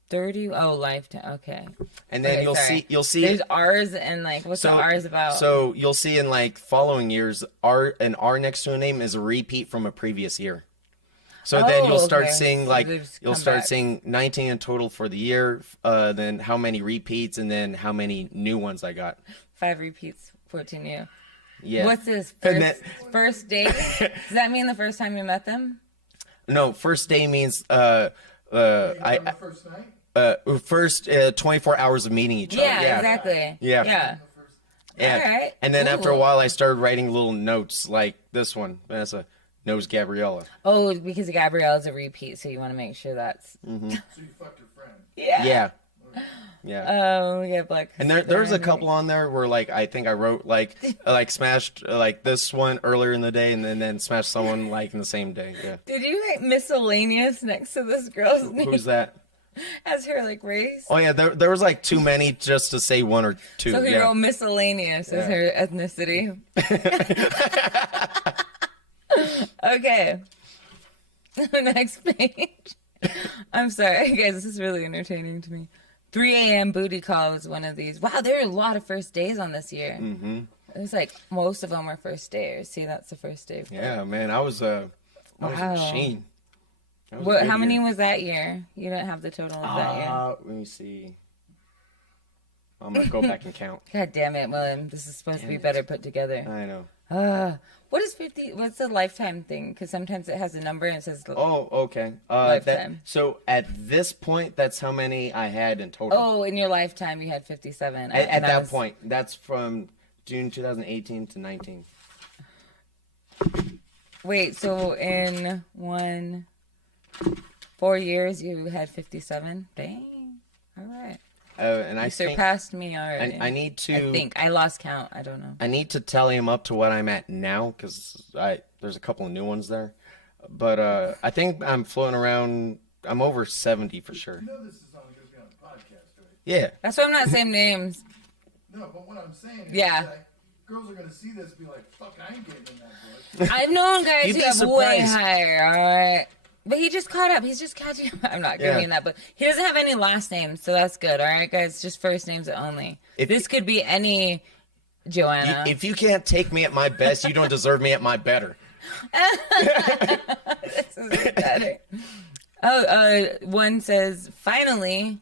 30. Oh, lifetime. Okay. And then Okay, you'll see. There's R's and like what's the R's about? So you'll see in like following years, an R next to a name is a repeat from a previous year. So then you'll start okay. seeing So like there's you'll start comebacks. seeing 19 in total for the year, then how many repeats, and then how many new ones I got. 5 repeats, 14 new. Yeah. What's this And first date? Does that mean the first time you met them? No, first day means On the first night? first 24 hours of meeting each other. Yeah, exactly. Yeah. And, All right. and then after a Cool. while, I started writing little notes like this one. Vanessa knows Gabriella. Oh, because Gabrielle's a repeat, so you want to make sure that's. So you fucked your friend. Yeah. Yeah. Oh, yeah, Black. And there's a couple on there where like I think I wrote like smashed like this one earlier in the day, and then smashed someone like in the same day. Yeah. Did you write miscellaneous next to this girl's name Who's that? as her like race? Oh yeah, there was like too many just to say one or two. So he yeah. wrote miscellaneous as her ethnicity. Okay. Next page. I'm sorry, guys. This is really entertaining to me. 3 a.m. booty call was one of these. Wow, there are a lot of first days on this year. Mm-hmm. It was like most of them were first days. See, that's the first day. Yeah, man, I was a machine. That was a What? good How many year. was that year? You don't have the total of that year. Let me see. I'm gonna go back and count. God damn it, William. This is supposed to be better put together. I know. What is 50? What's the lifetime thing? Because sometimes it has a number and it says. Oh, okay. Lifetime. So at this point, that's how many I had in total. Oh, in your lifetime, you had 57. At that point, that's from June 2018 to 19. Wait, so in 4 years, you had 57? Dang. All right. And I You think surpassed me already. I need to. I think. I lost count. I don't know. I need to tally them up to what I'm at now because there's a couple of new ones there, but I think I'm floating around. I'm over 70 for sure. You know this is only going to be on the podcast, right? Yeah. That's why I'm not saying names. No, but what I'm saying is Yeah. like, girls are going to see this and be like, fuck, I ain't getting in that book. I've known guys You'd who be have way surprised. higher, all right? But he just caught up. He's just catching up. I'm not giving Yeah. him that, but he doesn't have any last names, so that's good, all right, guys? Just first names only. This could be any Joanna. If you can't take me at my best, you don't deserve me at my better. This is better. One says, finally.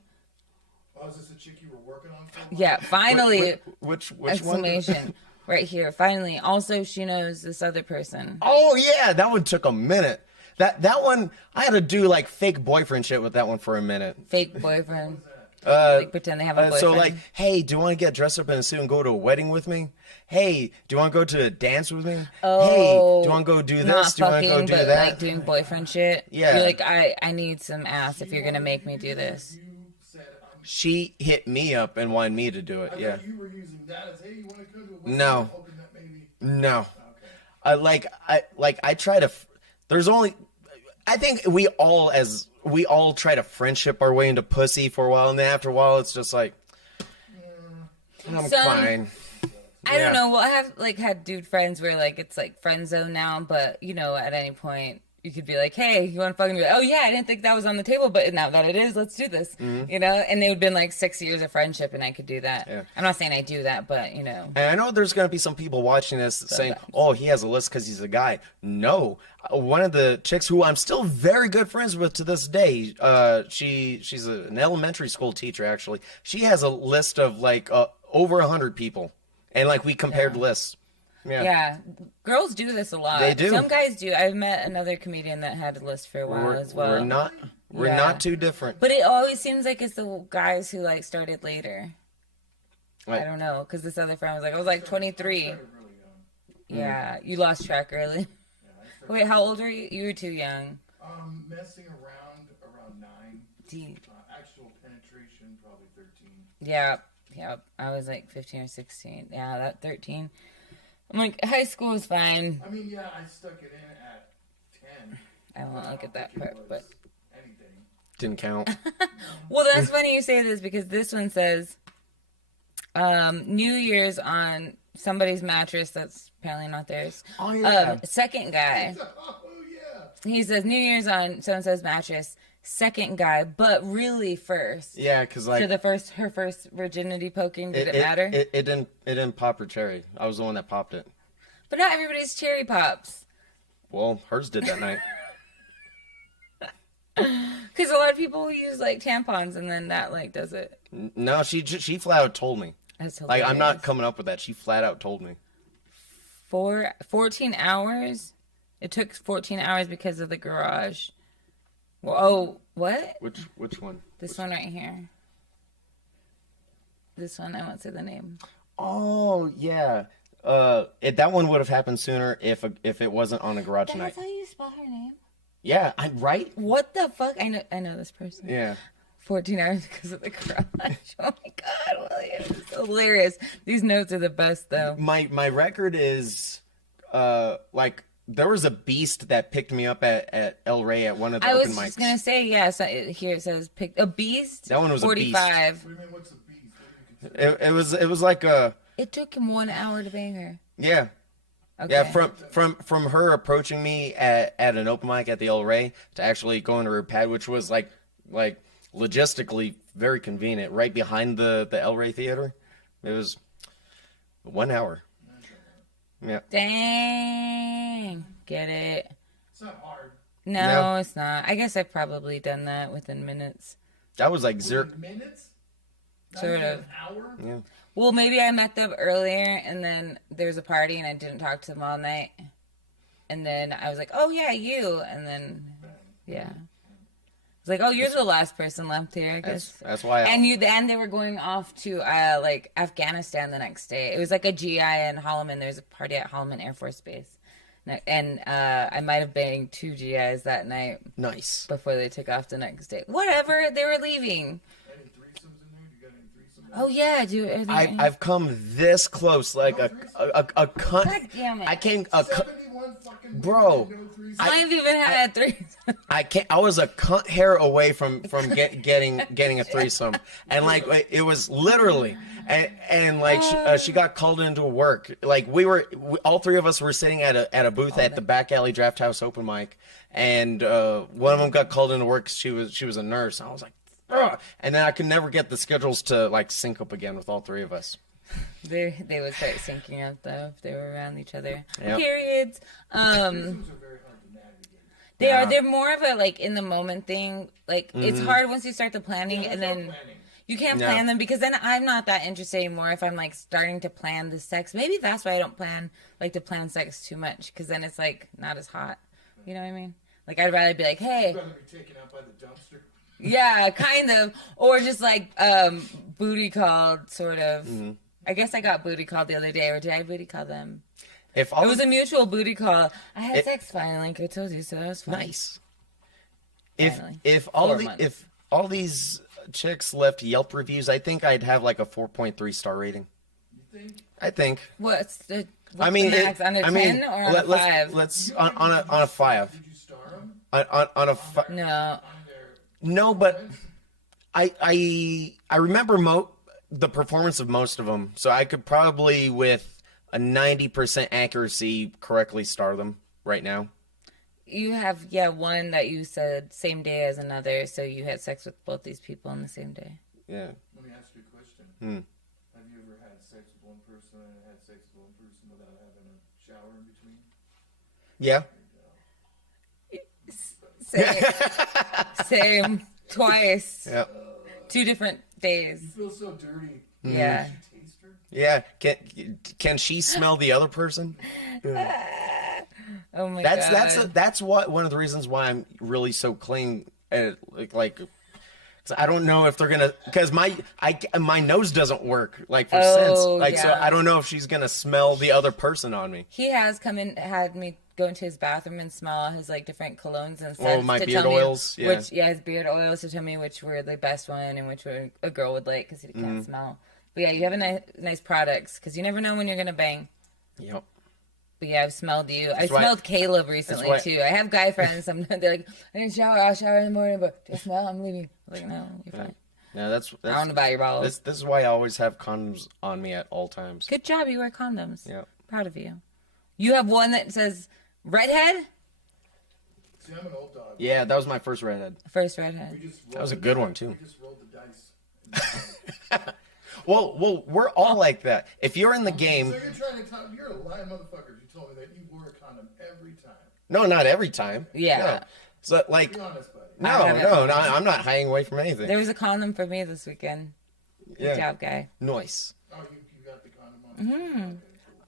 Oh, is this a chick you were working on for a while? Yeah, finally. Which one? Exclamation. Right here. Finally. Also, she knows this other person. Oh yeah, that one took a minute. That one I had to do like fake boyfriend shit with that one for a minute. Fake boyfriend. Like pretend they have a boyfriend. So like, hey, do you want to get dressed up in a suit and go to a wedding with me? Hey, do you want to go to a dance with me? Hey, do you want to go do not this? Do you want to go fucking, do but that? like doing boyfriend shit. Yeah. You're like, I need some ass if you're gonna make me do this. You said, She hit me up and wanted me to do it. I Yeah. thought you were using that as, hey, you want to go to a wedding? No. Hoping that maybe. No. Okay. I try to. There's only. I think we all try to friendship our way into pussy for a while, and then after a while, it's just like, I'm fine. I don't know. Well, I have like had dude friends where like it's like friend zone now, but you know, at any point you could be like, hey, you want to fucking do it? Oh yeah, I didn't think that was on the table, but now that it is, let's do this. You know, and it would have been like 6 years of friendship, and I could do that. Yeah. I'm not saying I do that, but you know. And I know there's going to be some people watching this saying, oh, he has a list because he's a guy. No. One of the chicks who I'm still very good friends with to this day, she's an elementary school teacher, actually. She has a list of like over 100 people. And like we compared lists. Yeah, girls do this a lot. They do. Some guys do. I've met another comedian that had a list for a while as well. We're We're Yeah. not too different. But it always seems like it's the guys who like started later. Like- I don't know, because this other friend was like, I was like 23. Started really young. Yeah, you lost track early. Yeah, I started, Wait, how old were you? You were too young. messing around 9. Deep. Actual penetration, probably 13. Yeah, I was like 15 or 16. Yeah, that 13. I'm like, high school was fine. I mean, yeah, I stuck it in at 10. I won't look at that think it part, was but anything. Didn't count. well, that's funny you say this because this one says New Year's on somebody's mattress that's apparently not theirs. Oh, yeah. Second guy. Oh yeah. He says New Year's on so and so's mattress. Second guy, but really first. Yeah, because like For her first virginity poking, did it matter? It didn't pop her cherry. I was the one that popped it. But not everybody's cherry pops. Well, hers did that night. Because a lot of people use like tampons and then that like does it. No, she flat out told me. That's Like hilarious. I'm not coming up with that. She flat out told me. 14 hours? It took 14 hours because of the garage. Well, oh, what? Which one? This one right here. This one, I won't say the name. Oh yeah. That one would have happened sooner if it wasn't on a garage night. That's how you spell her name? Yeah, I'm right. What the fuck? I know this person. Yeah. 14 hours because of the garage. Oh my god, William. It's hilarious. These notes are the best though. My record is like there was a beast that picked me up at El Rey at one of the I was open mics. just gonna say, yeah, so here it says pick a beast. That one was a beast. 45. What do you mean, what's a beast? What do you consider? It was like a It took him 1 hour to bang her. yeah. Okay. Yeah, from her approaching me at an open mic at the El Rey to actually going to her pad, which was like logistically very convenient, right behind the El Rey Theater. It was 1 hour. Yeah. Dang. Get it. It's not hard. No, No. it's not. I guess I've probably done that within minutes. That was like zero. Within minutes? Not Sort even of. An hour? Yeah. Well, maybe I met them earlier and then there was a party and I didn't talk to them all night. And then I was like, oh yeah, you. And then, yeah. It's like, oh, you're the last person left here, I guess. That's why. And they were going off to like Afghanistan the next day. It was like a GI in Holloman. There's a party at Holloman Air Force Base. And I might have banged 2 GIs that night Nice. before they took off the next day. Whatever, they were leaving. Any threesomes in there? You got any threesomes? Oh yeah, dude. I've come this close, like a cunt. God damn it. I came 71 fucking Bro, no threesomes. I've even had 3. I was a cunt hair away from getting a threesome, and like it was literally, and like she got called into work. Like all 3 of us were sitting at a booth at the back alley draft house open mic, and one of them got called into work. 'Cause she was a nurse. And I was like, ugh. And then I could never get the schedules to like sync up again with all 3 of us. They would start syncing up though if they were around each other. Yep. Periods. Threesomes are very hard to navigate. They're more of a like in the moment thing. Like it's hard once you start the planning and then Planning. you can't No. plan them because then I'm not that interested anymore if I'm like starting to plan the sex. Maybe that's why I don't plan sex too much because then it's like not as hot. You know what I mean? Like I'd rather be like, hey, I'd rather be taken out by the dumpster. yeah, kind of, or just like booty called sort of. I guess I got booty called the other day, or did I booty call them? If It all was a mutual booty call. I had It- sex finally, like I told you, so that was fun. nice. If Finally. if 4 months. if all these chicks left Yelp reviews, I think I'd have like a 4.3 star rating. You think? I think. What's the I mean, max? On a 10 or on a 5? Let's on a 5. Did you star them? On a 5. No. On their No, but I remember the performance of most of them, so I could probably with a 90% accuracy correctly star them right now. You have, one that you said same day as another, so you had sex with both these people on the same day. Yeah. Let me ask you a question. Have you ever had sex with one person and had sex with one person without having a shower in between? Yeah. Same. Twice. Yeah. 2 different days. You feel so dirty. Yeah. Did you taste her? Yeah. Can she smell the other person? Oh my god. That's what one of the reasons why I'm really so clean like 'cause I don't know if they're gonna, because my nose doesn't work like for scents, like so I don't know if she's gonna smell the other person on me. He has come in, had me go into his bathroom and smell his like different colognes and scents. Oh, my to beard tell me oils, yeah. his beard oils to tell me which were the best one and which one a girl would like because he can't smell. But yeah, you have a nice products because you never know when you're gonna bang. Yep. But yeah, I've smelled you. I smelled Caleb recently too. I have guy friends. Sometimes they're like, I didn't shower. I'll shower in the morning, but do you smell? I'm leaving. I'm like, no, you're fine. Yeah, that's I don't know about your balls. This is why I always have condoms on me at all times. Good job. You wear condoms. Yeah. Proud of you. You have one that says redhead? See, I'm an old dog. Yeah, that was my first redhead. First redhead. That was a good one too. We just rolled the dice. Well, we're all like that. If you're in the game, So you're trying to tell, you're a lying motherfucker if you told me that you wore a condom every time. no, not every time. Yeah. No. So like, Be honest, buddy. no, I'm not hiding away from anything. There was a condom for me this weekend. Good job, guy. Nice. Oh, you got the condom on.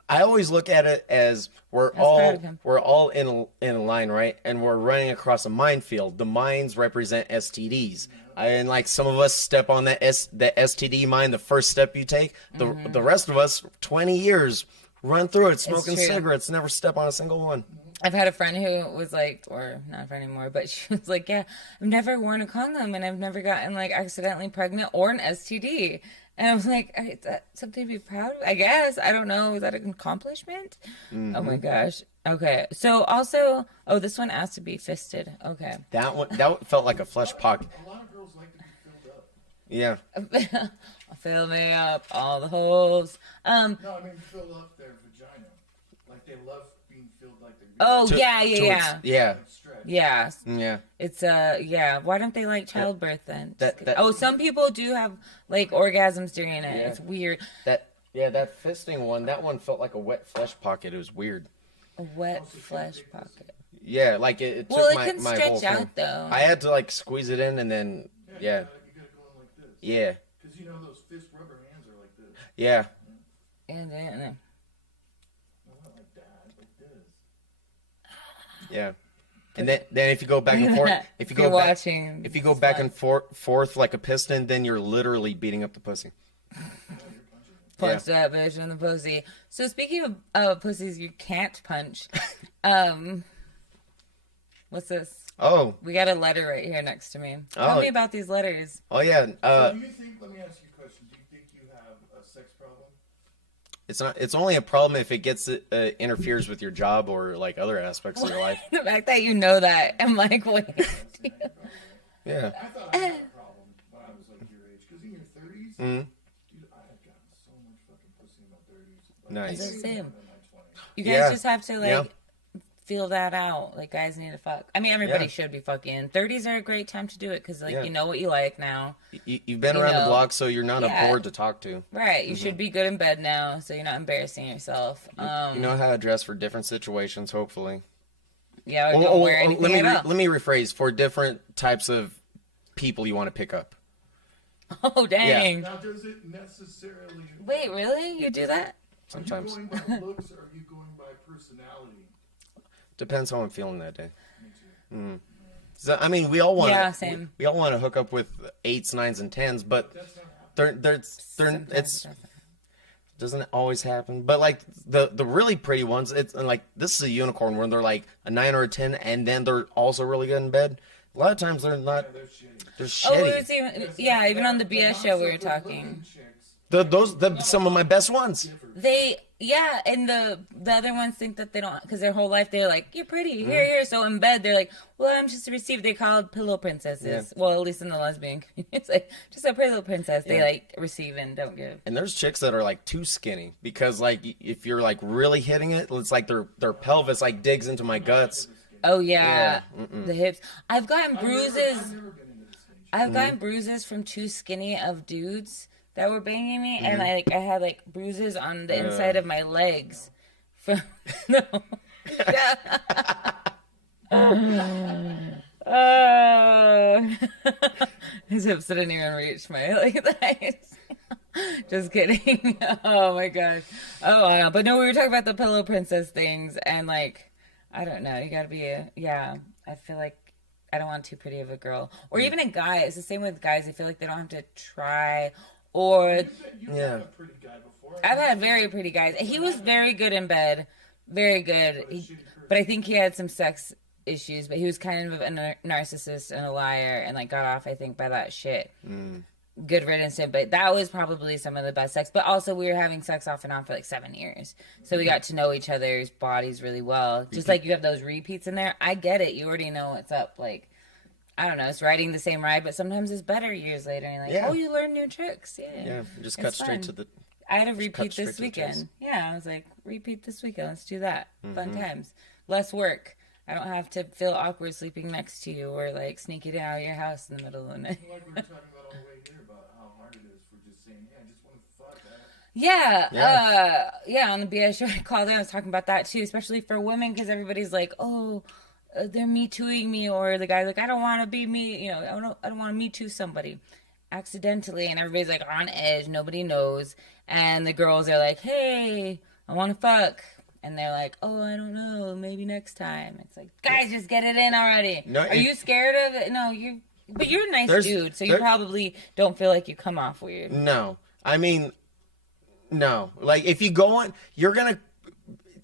I always look at it as we're proud of him. all in a line, right? And we're running across a minefield. The mines represent STDs, and like some of us step on that STD mine. The first step you take, the rest of us, 20 years, run through it, smoking true. cigarettes, never step on a single one. I've had a friend who was like, or not a friend anymore, but she was like, yeah, I've never worn a condom and I've never gotten like accidentally pregnant or an STD. And I was like, is that something to be proud of? I guess. I don't know. Is that an accomplishment? Oh my gosh. Okay. So also, this one has to be fisted. Okay. That felt like a flesh pocket. A lot of girls like to be filled up. Yeah. Fill me up all the holes. No, I mean fill up their vagina. Like they love being filled like they're Oh, yeah. Yeah. stretched. Yeah. Yeah. It's yeah. Why don't they like childbirth then? That- Some people do have like orgasms during it. Yeah. It's weird. That fisting one, that one felt like a wet flesh pocket. It was weird. A wet flesh pocket. Yeah, like it took Well, it my can whole stretch thing. out though. I had to like squeeze it in and then yeah. You gotta go in like this. Yeah. Because you know those fist rubber hands are like this. Yeah. And then No, not like that, like this. Yeah. And then if you go back and forth, if you you're go back, watching, if you go back and forth like a piston, then you're literally beating up the pussy. punch that bitch in the pussy. So speaking of pussies you can't punch, what's this? Oh. We got a letter right here next to me. Tell me about these letters. Oh yeah. Do you think? Let me ask you a question. Do you think you have a sex problem? It's not. It's only a problem if it gets interferes with your job or like other aspects of your life. The fact that you know that, I'm like, wait. Yeah. I thought I had a problem when I was like your age. Because in your 30s, dude, I had gotten so much fucking pussy in my 30s. Like, Nice. It's the same. in my 20s. You guys Yeah. just have to like Yeah. feel that out. Like guys need to fuck. I mean, everybody should be fucking. 30s are a great time to do it because like you know what you like now. You've been You around the know. block, so you're not Yeah. a board to talk to. Right. You should be good in bed now, so you're not embarrassing yourself. You know how to dress for different situations, hopefully. Yeah, or don't wear anything at all. let me rephrase for different types of people you want to pick up. Oh dang! Now, does it necessarily? Wait, really? You do that? Sometimes Are you going by looks or are you going by personality? depends how I'm feeling that day. So, I mean, we all want same. we all want to hook up with 8s, 9s, and 10s, but That's not happening. it's doesn't always happen. But like the really pretty ones, it's like this is a unicorn where they're like a 9 or a 10, and then they're also really good in bed. A lot of times they're not. They're shitty. They're Oh, shitty. it was even on the BS show we were talking. Chicks, Some of my best ones. And the other ones think that they don't, because their whole life they're like, you're pretty, here. So in bed they're like, well, I'm just a receiver. They're called pillow princesses. Yeah. Well, at least in the lesbian community, it's like just a pillow princess. They like receive and don't give. And there's chicks that are like too skinny because like if you're like really hitting it, it's like their pelvis like digs into my guts. Oh yeah, Yeah. the hips. I've gotten bruises. I've never been into this stage. I've gotten bruises from too skinny of dudes that were banging me, and Mm-hmm. I had like bruises on the inside of my legs. From no. His hips didn't even reach my thighs. Just kidding. Oh my gosh. Oh, I know. But no, we were talking about the pillow princess things, and like, I don't know. You gotta be I feel like I don't want too pretty of a girl. Or even a guy. It's the same with guys. I feel like they don't have to try. Or You've had a pretty guy before. I've had very pretty guys. He was very good in bed. Very good. But I think he had some sex issues. But he was kind of a narcissist and a liar. And like got off, I think, by that shit. Good riddance to him. But that was probably some of the best sex. But also we were having sex off and on for like 7 years. So we got to know each other's bodies really well. Just like you have those repeats in there. I get it. You already know what's up. Like, I don't know, it's riding the same ride, but sometimes it's better years later. And you're like, oh, you learn new tricks. Yeah. Just cut straight to the... I had a repeat this weekend. Yeah, I was like, repeat this weekend. Let's do that. Fun times. Less work. I don't have to feel awkward sleeping next to you or like sneaking out of your house in the middle of the night. Like we were talking about all the way here about how hard it is for just saying, I just want to fuck that. Yeah, on the BS show I called in, I was talking about that too, especially for women, because everybody's like, oh, they're me tooing me, or the guy's like, I don't want to be me, I don't want to me too somebody accidentally, and everybody's like on edge, nobody knows, and the girls are like, hey, I want to fuck, and they're like, oh, I don't know, maybe next time. It's like, guys, just get it in already. No, are you scared of it? No, but you're a nice dude, so you probably don't feel like you come off weird. No, I mean, no, like if you go on, you're gonna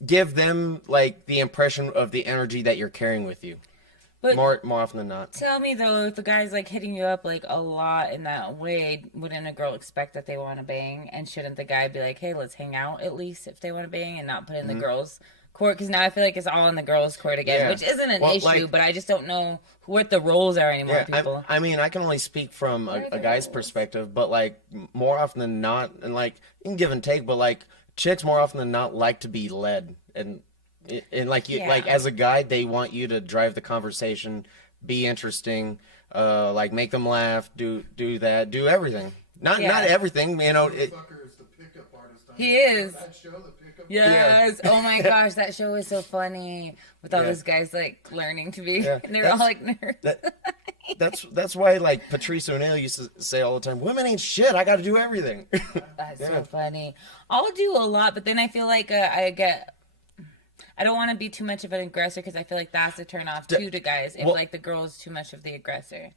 give them like the impression of the energy that you're carrying with you. But more often than not. Tell me though, if the guy's like hitting you up like a lot in that way, wouldn't a girl expect that they want to bang? And shouldn't the guy be like, hey, let's hang out at least if they want to bang, and not put in the girls' court? Because now I feel like it's all in the girls' court again, which isn't an issue, but I just don't know what the roles are anymore. People. I mean, I can only speak from a guy's perspective, but like more often than not, and like you can give and take, but like chicks more often than not like to be led, and like you, like as a guy, they want you to drive the conversation, be interesting, like make them laugh, do that, do everything. Not everything, He is. That show, the pickup. Yes. Oh my gosh, that show was so funny with all those guys like learning to be, and they're all like nerds. That's why like Patrice O'Neal used to say all the time, women ain't shit, I got to do everything. That's so funny. I'll do a lot, but then I feel like I don't want to be too much of an aggressor, because I feel like that's a turn off too to guys if like the girl's too much of the aggressor.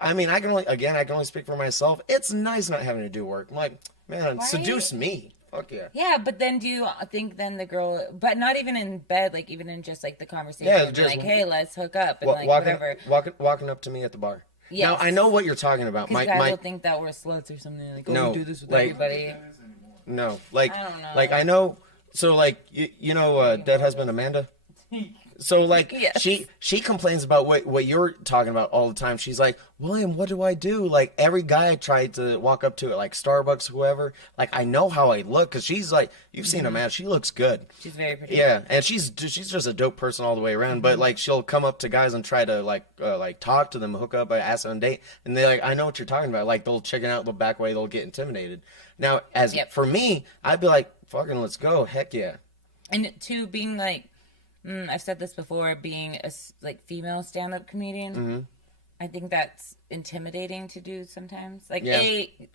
I mean, I can only speak for myself. It's nice not having to do work. I'm like, man, seduce me. Fuck yeah. Yeah, but then do you think then the girl, but not even in bed, like even in just like the conversation, just like, hey, let's hook up, and like whatever. Walking up to me at the bar. Yes. Now I know what you're talking about. Because guys will think that we're sluts or something. Like, we do this with everybody. No, like I don't know. Like I know. So like you know, dead husband Amanda. So like she complains about what you're talking about all the time. She's like, William, what do I do? Like every guy I tried to walk up to at like Starbucks, whoever, like I know how I look, because she's like, you've seen Amanda, she looks good. She's very pretty. Yeah, and she's just a dope person all the way around. But like she'll come up to guys and try to like talk to them, hook up, ask them on a date, and they like, I know what you're talking about. Like they'll chicken out the back way, they'll get intimidated. Now for me, I'd be like, fucking let's go, heck yeah. And to being like, I've said this before, being a like female stand-up comedian, I think that's intimidating to do sometimes. Like,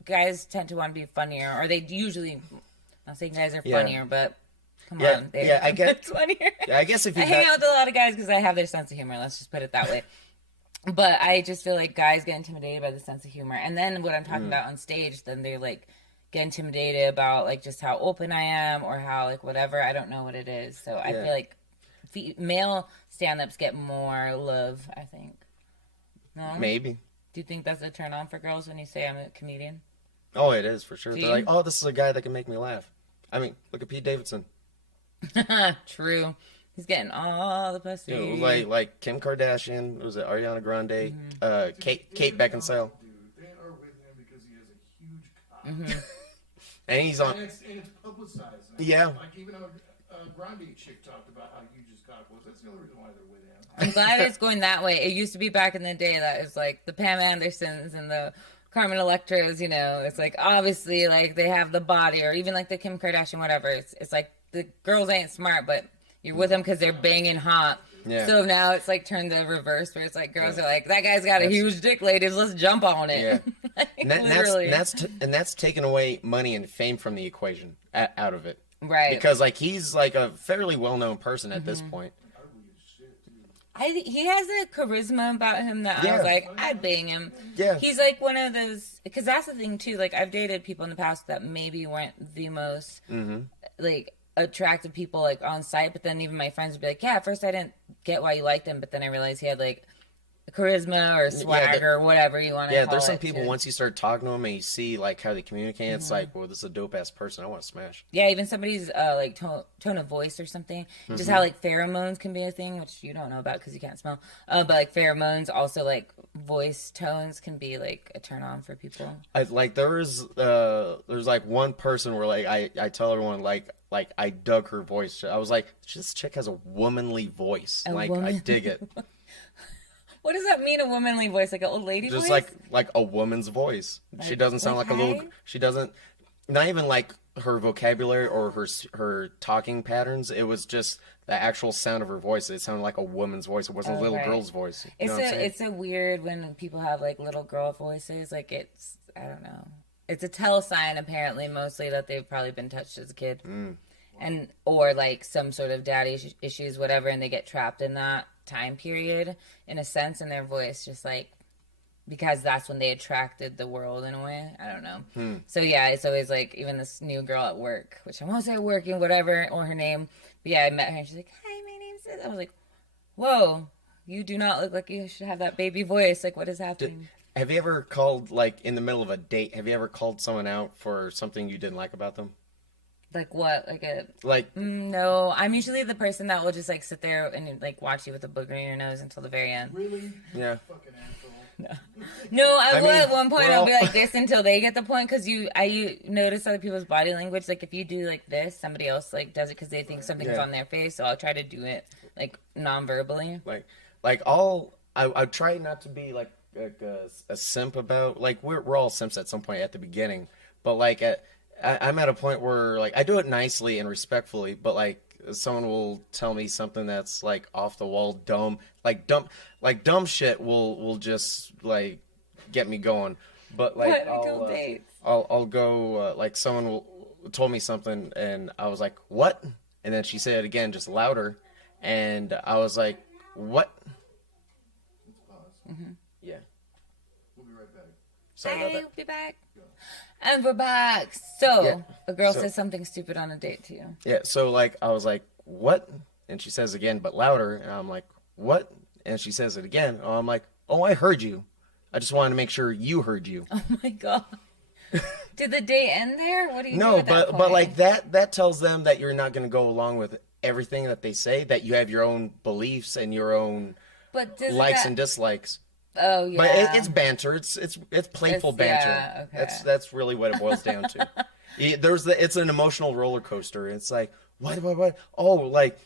guys tend to want to be funnier, or they usually, I'm not saying guys are funnier, but come on, I get funnier. Yeah, I guess if you I hang out with a lot of guys because I have their sense of humor. Let's just put it that way. But I just feel like guys get intimidated by the sense of humor, and then what I'm talking about on stage, then they like get intimidated about like just how open I am, or how like whatever. I don't know what it is, so I feel like male stand-ups get more love, I think. No? Maybe. Do you think that's a turn on for girls when you say I'm a comedian? Oh, it is for sure. They're like, oh, this is a guy that can make me laugh. I mean, look at Pete Davidson. True. He's getting all the pussy. You know, like Kim Kardashian, was it Ariana Grande, Kate Beckinsale. Dude, they are with him because he has a huge cock. And he's on. And it's publicized now. Yeah. Like even a Grande chick talked about how huge his cock was. That's the only reason why they're with him. I'm glad it's going that way. It used to be back in the day that it was like the Pam Andersons and the Carmen Electras, you know. It's like obviously like they have the body, or even like the Kim Kardashian, whatever. It's like the girls ain't smart, but you're with them because they're banging hot. Yeah. So now it's like turned the reverse, where it's like girls are like, that guy's got a huge dick, ladies, let's jump on it. Yeah. Like, and that's taking away money and fame from the equation out of it. Right. Because like he's like a fairly well-known person at this point. He has a charisma about him that I was like, I'd bang him. Yeah. He's like one of those, because that's the thing too. Like I've dated people in the past that maybe weren't the most like attractive people like on site, but then even my friends would be like, yeah, at first I didn't get why you liked him, but then I realized he had like charisma or swagger or whatever you want to call it. Yeah, there's some people, once you start talking to them and you see like how they communicate, it's like, well, this is a dope ass person. I want to smash. Yeah, even somebody's like tone of voice or something. Just how like pheromones can be a thing, which you don't know about because you can't smell. But like pheromones, also like voice tones can be like a turn on for people. There's like one person where like I tell everyone like I dug her voice. I was like, this chick has a womanly voice. I dig it. What does that mean, a womanly voice? Like an old lady voice? Just like a woman's voice. She doesn't sound like a little... She doesn't... Not even like her vocabulary or her talking patterns. It was just the actual sound of her voice. It sounded like a woman's voice. It wasn't a little girl's voice. You know what I'm saying? It's a weird when people have like little girl voices. Like it's... I don't know. It's a tell sign, apparently, mostly that they've probably been touched as a kid. And or like some sort of daddy issues, whatever, and they get trapped in that time period in a sense, and their voice just like, because that's when they attracted the world in a way. I don't know. So yeah, it's always like, even this new girl at work, which I won't say working, whatever, or her name, but yeah, I met her and she's like, hi, my name's this. I was like, whoa, you do not look like you should have that baby voice. Like, what is happening? Have you ever called, like in the middle of a date, have you ever called someone out for something you didn't like about them? Like what? No, I'm usually the person that will just like sit there and like watch you with a booger in your nose until the very end. Really? Yeah. Fucking asshole. No, I will at one point. I'll be like this until they get the point, because you notice other people's body language. Like if you do like this, somebody else like does it because they think something's on their face. So I'll try to do it like non-verbally. I try not to be like a simp about, like we're all simps at some point at the beginning, but like I'm at a point where like I do it nicely and respectfully, but like someone will tell me something that's like off the wall, dumb dumb shit will just like get me going. But like I'll go like someone told me something and I was like, what? And then she said it again, just louder, and I was like, what? Let's pause. Yeah. We'll be right back. Sorry about that. We'll be back. And we're back. So, a girl says something stupid on a date to you. Yeah, so like I was like, what? And she says again, but louder. And I'm like, what? And she says it again. And I'm like, oh, I heard you. I just wanted to make sure you heard you. Oh my god. Did the date end there? What do you do No, at that point? but like that tells them that you're not going to go along with everything that they say, that you have your own beliefs and your own likes and dislikes. Oh yeah, but it's banter. It's playful banter. Yeah, okay. That's really what it boils down to. It's an emotional roller coaster. It's like what? Oh, like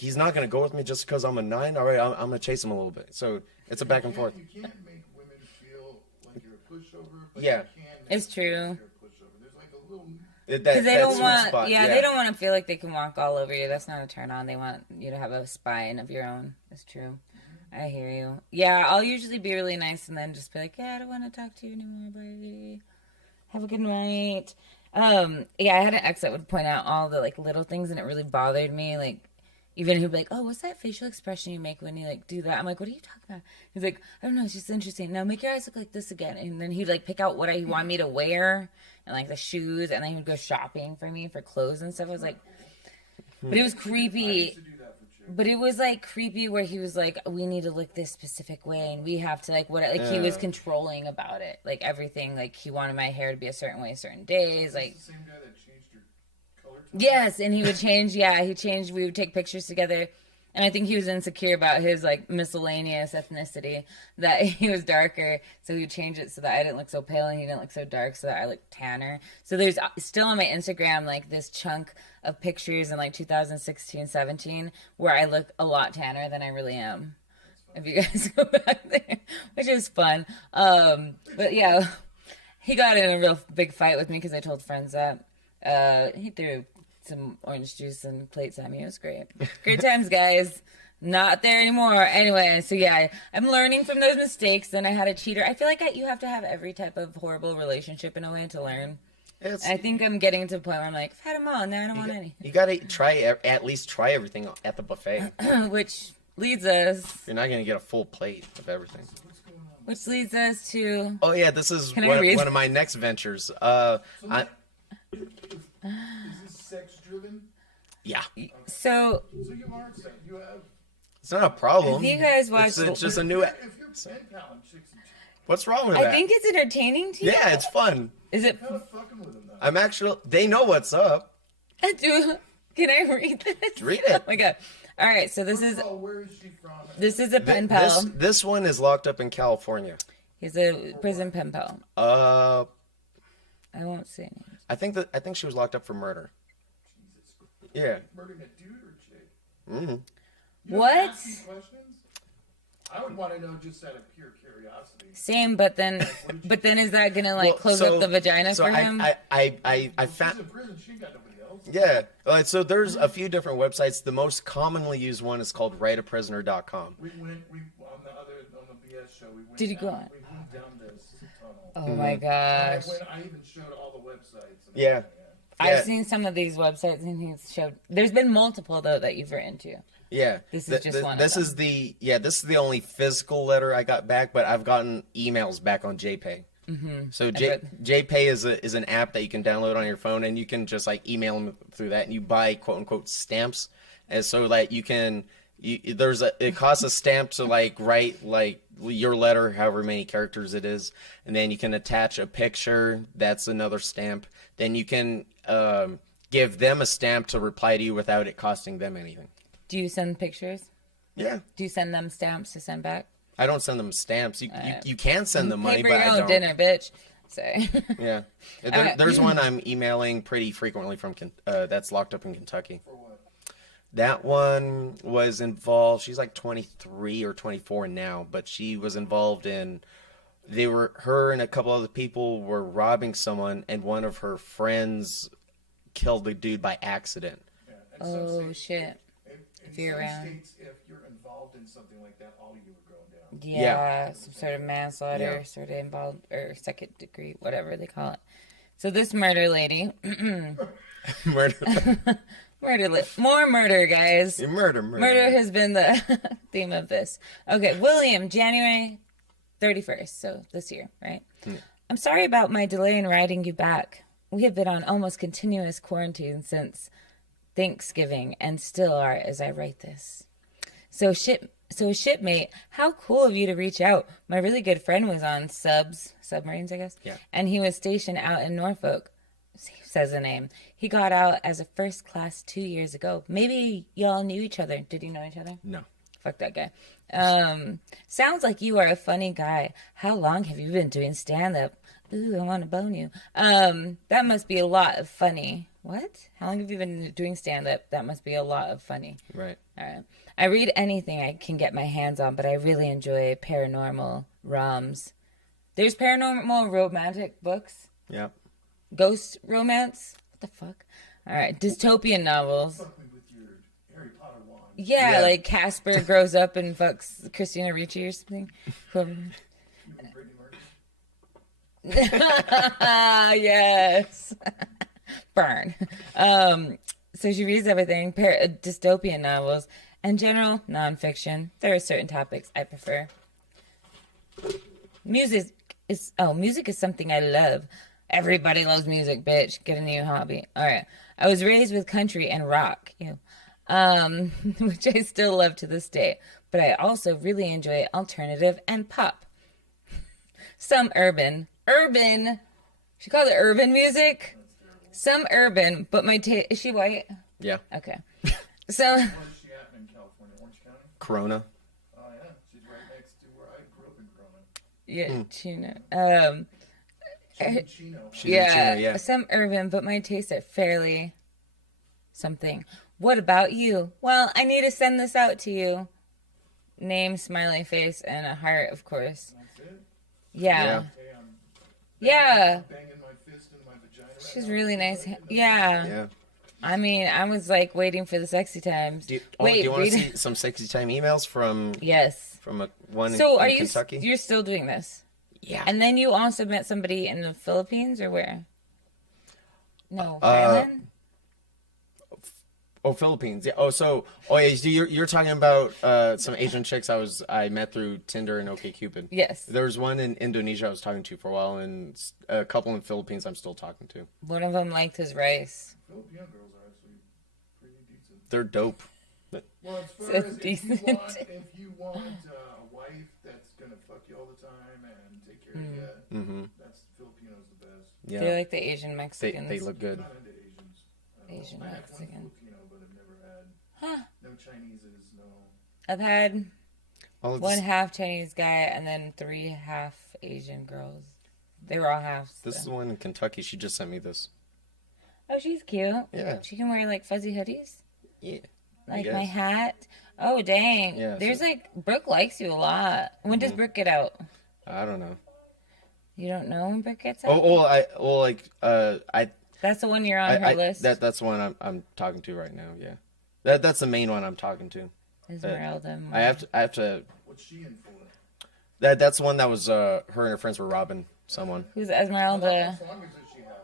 he's not gonna go with me just because I'm a 9. All right, I'm gonna chase him a little bit. So it's a back and forth. You can't make women feel like you're a pushover. But Yeah, you can make it's true. them feel like you're a pushover. There's like a little. Because they don't want, they don't want to feel like they can walk all over you. That's not a turn on. They want you to have a spine of your own. That's true. I hear you. Yeah, I'll usually be really nice and then just be like, yeah, I don't want to talk to you anymore, bye. Have a good night. Yeah, I had an ex that would point out all the like little things and it really bothered me. Like, even he'd be like, oh, what's that facial expression you make when you like do that? I'm like, what are you talking about? He's like, I don't know, it's just interesting. Now make your eyes look like this again. And then he'd like pick out what he wanted me to wear and like the shoes, and then he would go shopping for me for clothes and stuff. I was like, but it was creepy. But it was like creepy where he was like, we need to look this specific way and we have to like he was controlling about it. Like everything, like he wanted my hair to be a certain way certain days. Like the same guy that changed your color tone? Yes, and he would change, he changed, we would take pictures together. And I think he was insecure about his like miscellaneous ethnicity, that he was darker, so he would change it so that I didn't look so pale and he didn't look so dark, so that I looked tanner. So there's still on my Instagram like this chunk of pictures in like 2016, 17 where I look a lot tanner than I really am. If you guys go back there, which is fun. But yeah, he got in a real big fight with me because I told friends that. He threw some orange juice and plates at me. It was great. Great times, guys. Not there anymore. Anyway, so yeah, I'm learning from those mistakes. Then I had a cheater. I feel like you have to have every type of horrible relationship in a way to learn. I think I'm getting to the point where I'm like, I've had them all, now I don't want any. You gotta at least try everything at the buffet. Which leads us, You're not gonna get a full plate of everything. which leads us to. Oh yeah, this is Can I read? one of my next ventures. Is this sex driven? Yeah, So So you are sex. You have. it's not a problem. If you guys watch- it's just a new. If you're pen pal and chicks and chicks, What's wrong with I that? think it's entertaining to you. Yeah, it's fun. Is it? kind of fucking with them though. I'm actually. They know what's up. Can I read this? Read it. Oh my god! All right, so this is Oh, where is she from? a pen pal. This one is locked up in California. He's a prison pen pal. Uh, I won't say names. I think she was locked up for murder. Yeah. Murdering a dude or a chick? Mm-hmm. You What? ask me questions? I would want to know just out of pure curiosity. Same, but then is that gonna like close up the vagina for him? I She's found. in prison. She ain't got nobody else. Yeah. So there's a few different websites. The most commonly used one is called writeaprisoner.com. We on the BS show. We went. Did you go down, on? We moved down this tunnel. Oh my gosh! I even showed all the websites. And Yeah. everything. I've seen some of these websites, and he's showed. There's been multiple though that you've written to. Yeah. This is just one of This them. is the only physical letter I got back, but I've gotten emails back on JPay. Mm-hmm. So JPay is an app that you can download on your phone, and you can just like email them through that, and you buy quote unquote stamps, and so that you can. It costs a stamp to like write like your letter, however many characters it is, and then you can attach a picture. That's another stamp. Then you can give them a stamp to reply to you without it costing them anything. Do you send pictures? Yeah, Do you send them stamps to send back? I don't send them stamps. You can send them money, Pay for but your I own don't. dinner, bitch. Sorry. Yeah, right. there's one I'm emailing pretty frequently from that's locked up in Kentucky. For what? That one was involved. She's like 23 or 24 now, but she was involved in. Her and a couple other people were robbing someone, and one of her friends killed the dude by accident. Yeah. And some Oh states- shit! In you're some around. states, if you're involved in something like that, all you are going down. Yeah, some sort of manslaughter, Yeah. sort of involved, or second degree, whatever they call it. So this murder lady, Murder, more murder, guys. murder. Murder has been the theme of this. Okay, William, January 31st, so this year, right? I'm sorry about my delay in writing you back. We have been on almost continuous quarantine since Thanksgiving and still are as I write this. So shipmate, how cool of you to reach out. My really good friend was on submarines, I guess. Yeah. And he was stationed out in Norfolk. Says the name. He got out as a first class 2 years ago. Maybe y'all knew each other. Did you know each other? No. Fuck that guy. Sounds like you are a funny guy. How long have you been doing stand-up? Ooh, I want to bone you. That must be a lot of funny. What? How long have you been doing stand-up? That must be a lot of funny. Right. All right. I read anything I can get my hands on, but I really enjoy paranormal roms. There's paranormal romantic books. Yeah. Ghost romance. What the fuck? All right. Dystopian novels. Fuck me with your Harry Potter wand. Yeah, Yeah. like Casper grows up and fucks Christina Ricci or something. Whoever. You and Brittany Murphy. Yes. Burn. So she reads everything, dystopian novels, and general nonfiction. There are certain topics I prefer. Music is something I love. Everybody loves music, bitch. Get a new hobby. All right. I was raised with country and rock, which I still love to this day. But I also really enjoy alternative and pop. Some urban. She called it urban music. Some urban, but my taste. Is she white? Yeah. Okay. So. Where's she at in California? Orange County? Corona. Oh, yeah. She's right next to where I grew up in Corona. Yeah, Chino. Chino. She's in China, yeah. Some urban, but my tastes are fairly something. What about you? Well, I need to send this out to you. Name, smiley face, and a heart, of course. That's it. Yeah. Hey, I'm Yeah. banging my fist into my vagina right She's now. really nice. Yeah. Yeah. I mean, I was like waiting for the sexy times. Do you Wait, want to read see it. some sexy time emails from Yes. one So in are you? Kentucky? You're still doing this? Yeah. And then you also met somebody in the Philippines or where? No, Thailand. Oh, Philippines. Yeah. Oh, yeah. So you're talking about some Asian chicks I met through Tinder and OkCupid. Yes. There was one in Indonesia I was talking to for a while, and a couple in Philippines I'm still talking to. One of them liked his rice. Filipino girls are actually pretty decent. They're dope. Well, as far So as decent. if you want a wife that's gonna fuck you all the time and take care of you, Mm-hmm. that's Filipinos the best. Yeah. They're like the Asian They Mexicans. look good. Not into Asians. Asian I have one Mexican. Filipino, but I've never had Huh. no Chineses, no. I've had Oh, one half Chinese guy and then 3 half Asian girls. They were all halves. This is the one in Kentucky. She just sent me this. Oh, she's cute. Yeah. She can wear like fuzzy hoodies. Yeah. Like guess. my hat. Oh, dang. Yeah, There's so- like, Brooke likes you a lot. When does Brooke get out? I don't know. You don't know when Brooke gets out? That's the one you're on her list? That's the one I'm talking to right now. Yeah. That's the main one I'm talking to. Esmeralda. I have to. What's she in for? That's the one that was her and her friends were robbing someone. Who's Esmeralda? How long does she have?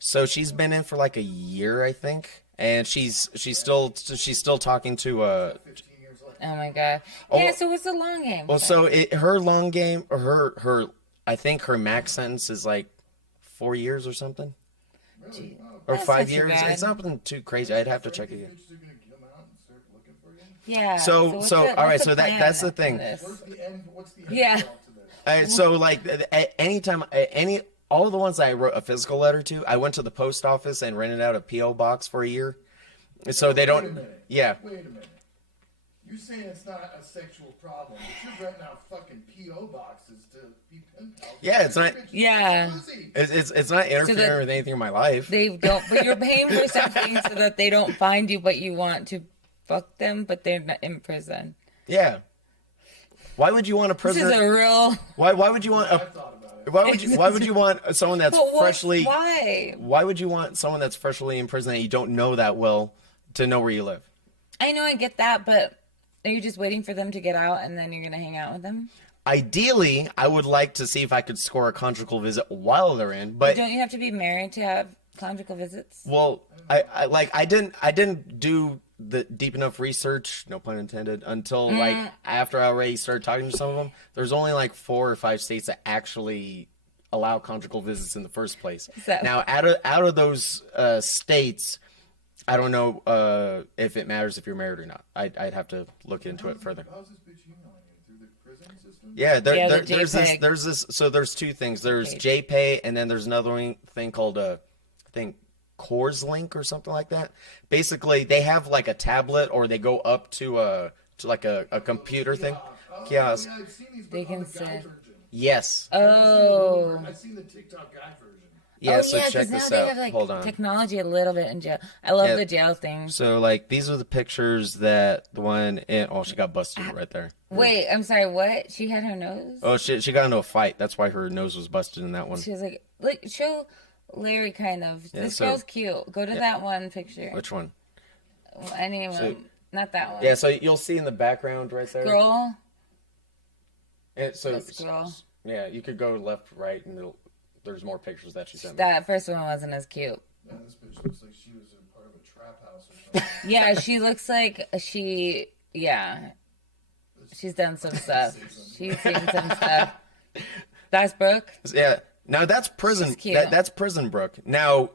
So she's been in for like a year, I think, and she's still talking to 15 years left. Oh my god. Oh, Yeah, so what's the long game? Well, so her long game, her I think her max sentence is like 4 years or something, Really? Oh, or That's 5 not too years. bad. It's not too crazy. I'd have to check again. bitches are gonna come out and start looking for you. Yeah. So what's all right. what's So plan that's the in thing. this? What's the end Yeah. result to this? So like anytime all of the ones that I wrote a physical letter to, I went to the post office and rented out a PO box for a year. So they Wait a don't. minute. Yeah. Wait a minute. You're saying it's not a sexual problem, but you're renting out fucking P.O. boxes to be pen pals. Yeah, it's not- Yeah. It's not interfering with anything in my life. They don't, but you're paying for something so that they don't find you, but you want to fuck them, but they're not in prison. Yeah. Why would you want a This prisoner? is a real. Why would you want I a? thought about it. Why would you want someone that's But what, freshly? why? Why would you want someone that's freshly in prison that you don't know that well to know where you live? I know I get that, but are you just waiting for them to get out and then you're gonna hang out with them? Ideally, I would like to see if I could score a conjugal visit while they're in, but Don't you have to be married to have conjugal visits? well, I didn't do the deep enough research, no pun intended, until like after I already started talking to some of them. There's only like 4 or 5 states that actually allow conjugal visits in the first place. So- Now, out of those states, I don't know if it matters if you're married or not. I'd have to look into it further. How's this bitch emailing you? Through the prison system? Yeah, Yeah, the there's this. So there's 2 things. There's JPay, and then there's another thing called I think Coors Link or something like that. Basically, they have like a tablet, or they go up to like a computer thing, kiosk. Yeah, I've seen these, They but on can the guy say- version. Yes. Oh. I've seen the TikTok guy version. Yeah. Oh, So yeah, 'cause check now this they out. have like Hold on. technology a little bit in jail. I love Yeah. the jail thing. So like these are the pictures that the one in. Oh, she got busted right there. Wait, I'm sorry. What? She had her nose. Oh, she got into a fight. That's why her nose was busted in that one. She was like, show Larry kind of. Yeah, This so- girl's cute. Go to that one picture. Which one? Any one. So- Not that one. Yeah. So you'll see in the background right there. Scroll. So Scroll. yeah, you could go left, right, and there's more pictures that she sent me. That first one wasn't as cute. Man, this bitch looks like she was a part of a trap house or something. Yeah, she looks like yeah. She's done some stuff. She's seen some stuff. That's Brooke. Yeah. Now that's prison. She's cute. That's prison Brooke. Now,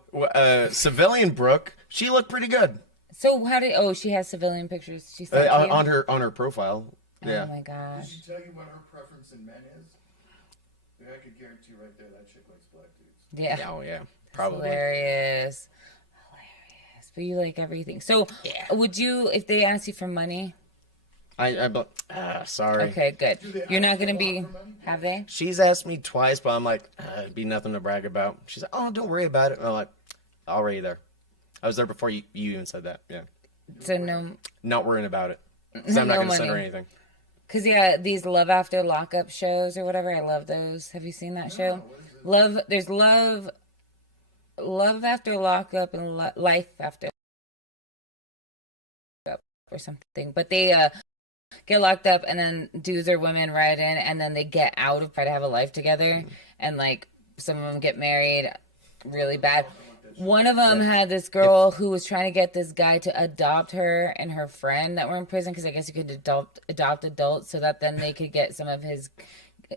civilian Brooke, she looked pretty good So how did? Oh, she has civilian pictures. She sent you? on her profile. Yeah. Oh my Did gosh. she tell you what her preference in men is? Yeah, I could guarantee right there that chick likes black dudes. Yeah. Oh yeah. Probably. Hilarious. But you like everything. So would you, if they ask you for money? Sorry. Okay, good. Do they You're not ask going to you a be, lot for money? have they? She's asked me twice, but I'm like, it'd be nothing to brag about. She's like, oh, don't worry about it. And I'm like, already there. I was there before you even said that. Yeah. So no, Not worrying about it. 'Cause I'm not No going to send her money. anything. because yeah, these Love After Lockup shows or whatever, I love those. Have you seen that show? There's Love After Lockup and Life After Lockup or something. But they get locked up and then dudes or women ride in and then they get out of try to have a life together and like some of them get married really bad. One of them had this girl who was trying to get this guy to adopt her and her friend that were in prison, because I guess you could adopt adults so that then they could get some of his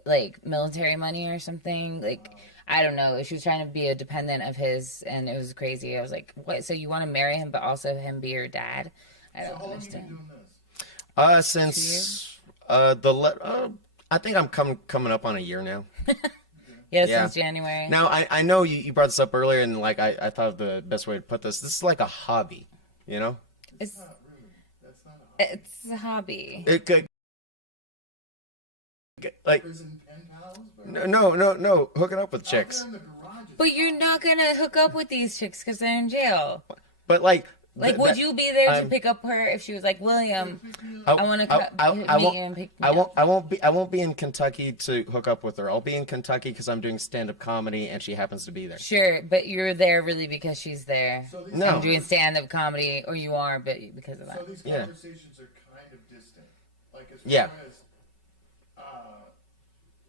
like military money or something. Like, I don't know. She was trying to be a dependent of his, and it was crazy. I was like, what? So you want to marry him, but also him be your dad? I don't understand. Doing this? Since I think I'm coming up on a year now. Yeah, since January. Now, I know you brought this up earlier, and like I thought of the best way to put this. This is like a hobby, you know? It's not really. That's not a hobby. It's a hobby. It could like Prison pen pals? no, hooking up with chicks. In the garage, it's But you're not gonna hook up with these chicks because they're in jail. But like Would you be there to pick up her if she was like, William, I want to meet you and pick me up? I won't be in Kentucky to hook up with her. I'll be in Kentucky because I'm doing stand-up comedy and she happens to be there. Sure, but you're there really because she's there. So these, No. I'm doing stand-up comedy, or you are, but because of that. so these Yeah. conversations are kind of distant. Like as far Yeah. as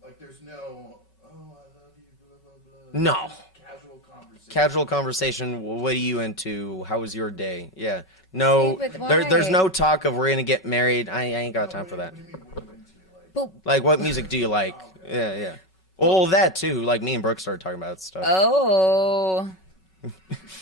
like there's no I love you, blah blah blah. No. Just casual conversation. Casual conversation. What are you into? How was your day? Yeah. No, See, but there's why? no talk of we're gonna get married. I ain't got time for that. What do you mean, what are you into? Like, Like, what music do you like? Yeah. Well, that too. Like, me and Brooke started talking about stuff. Oh.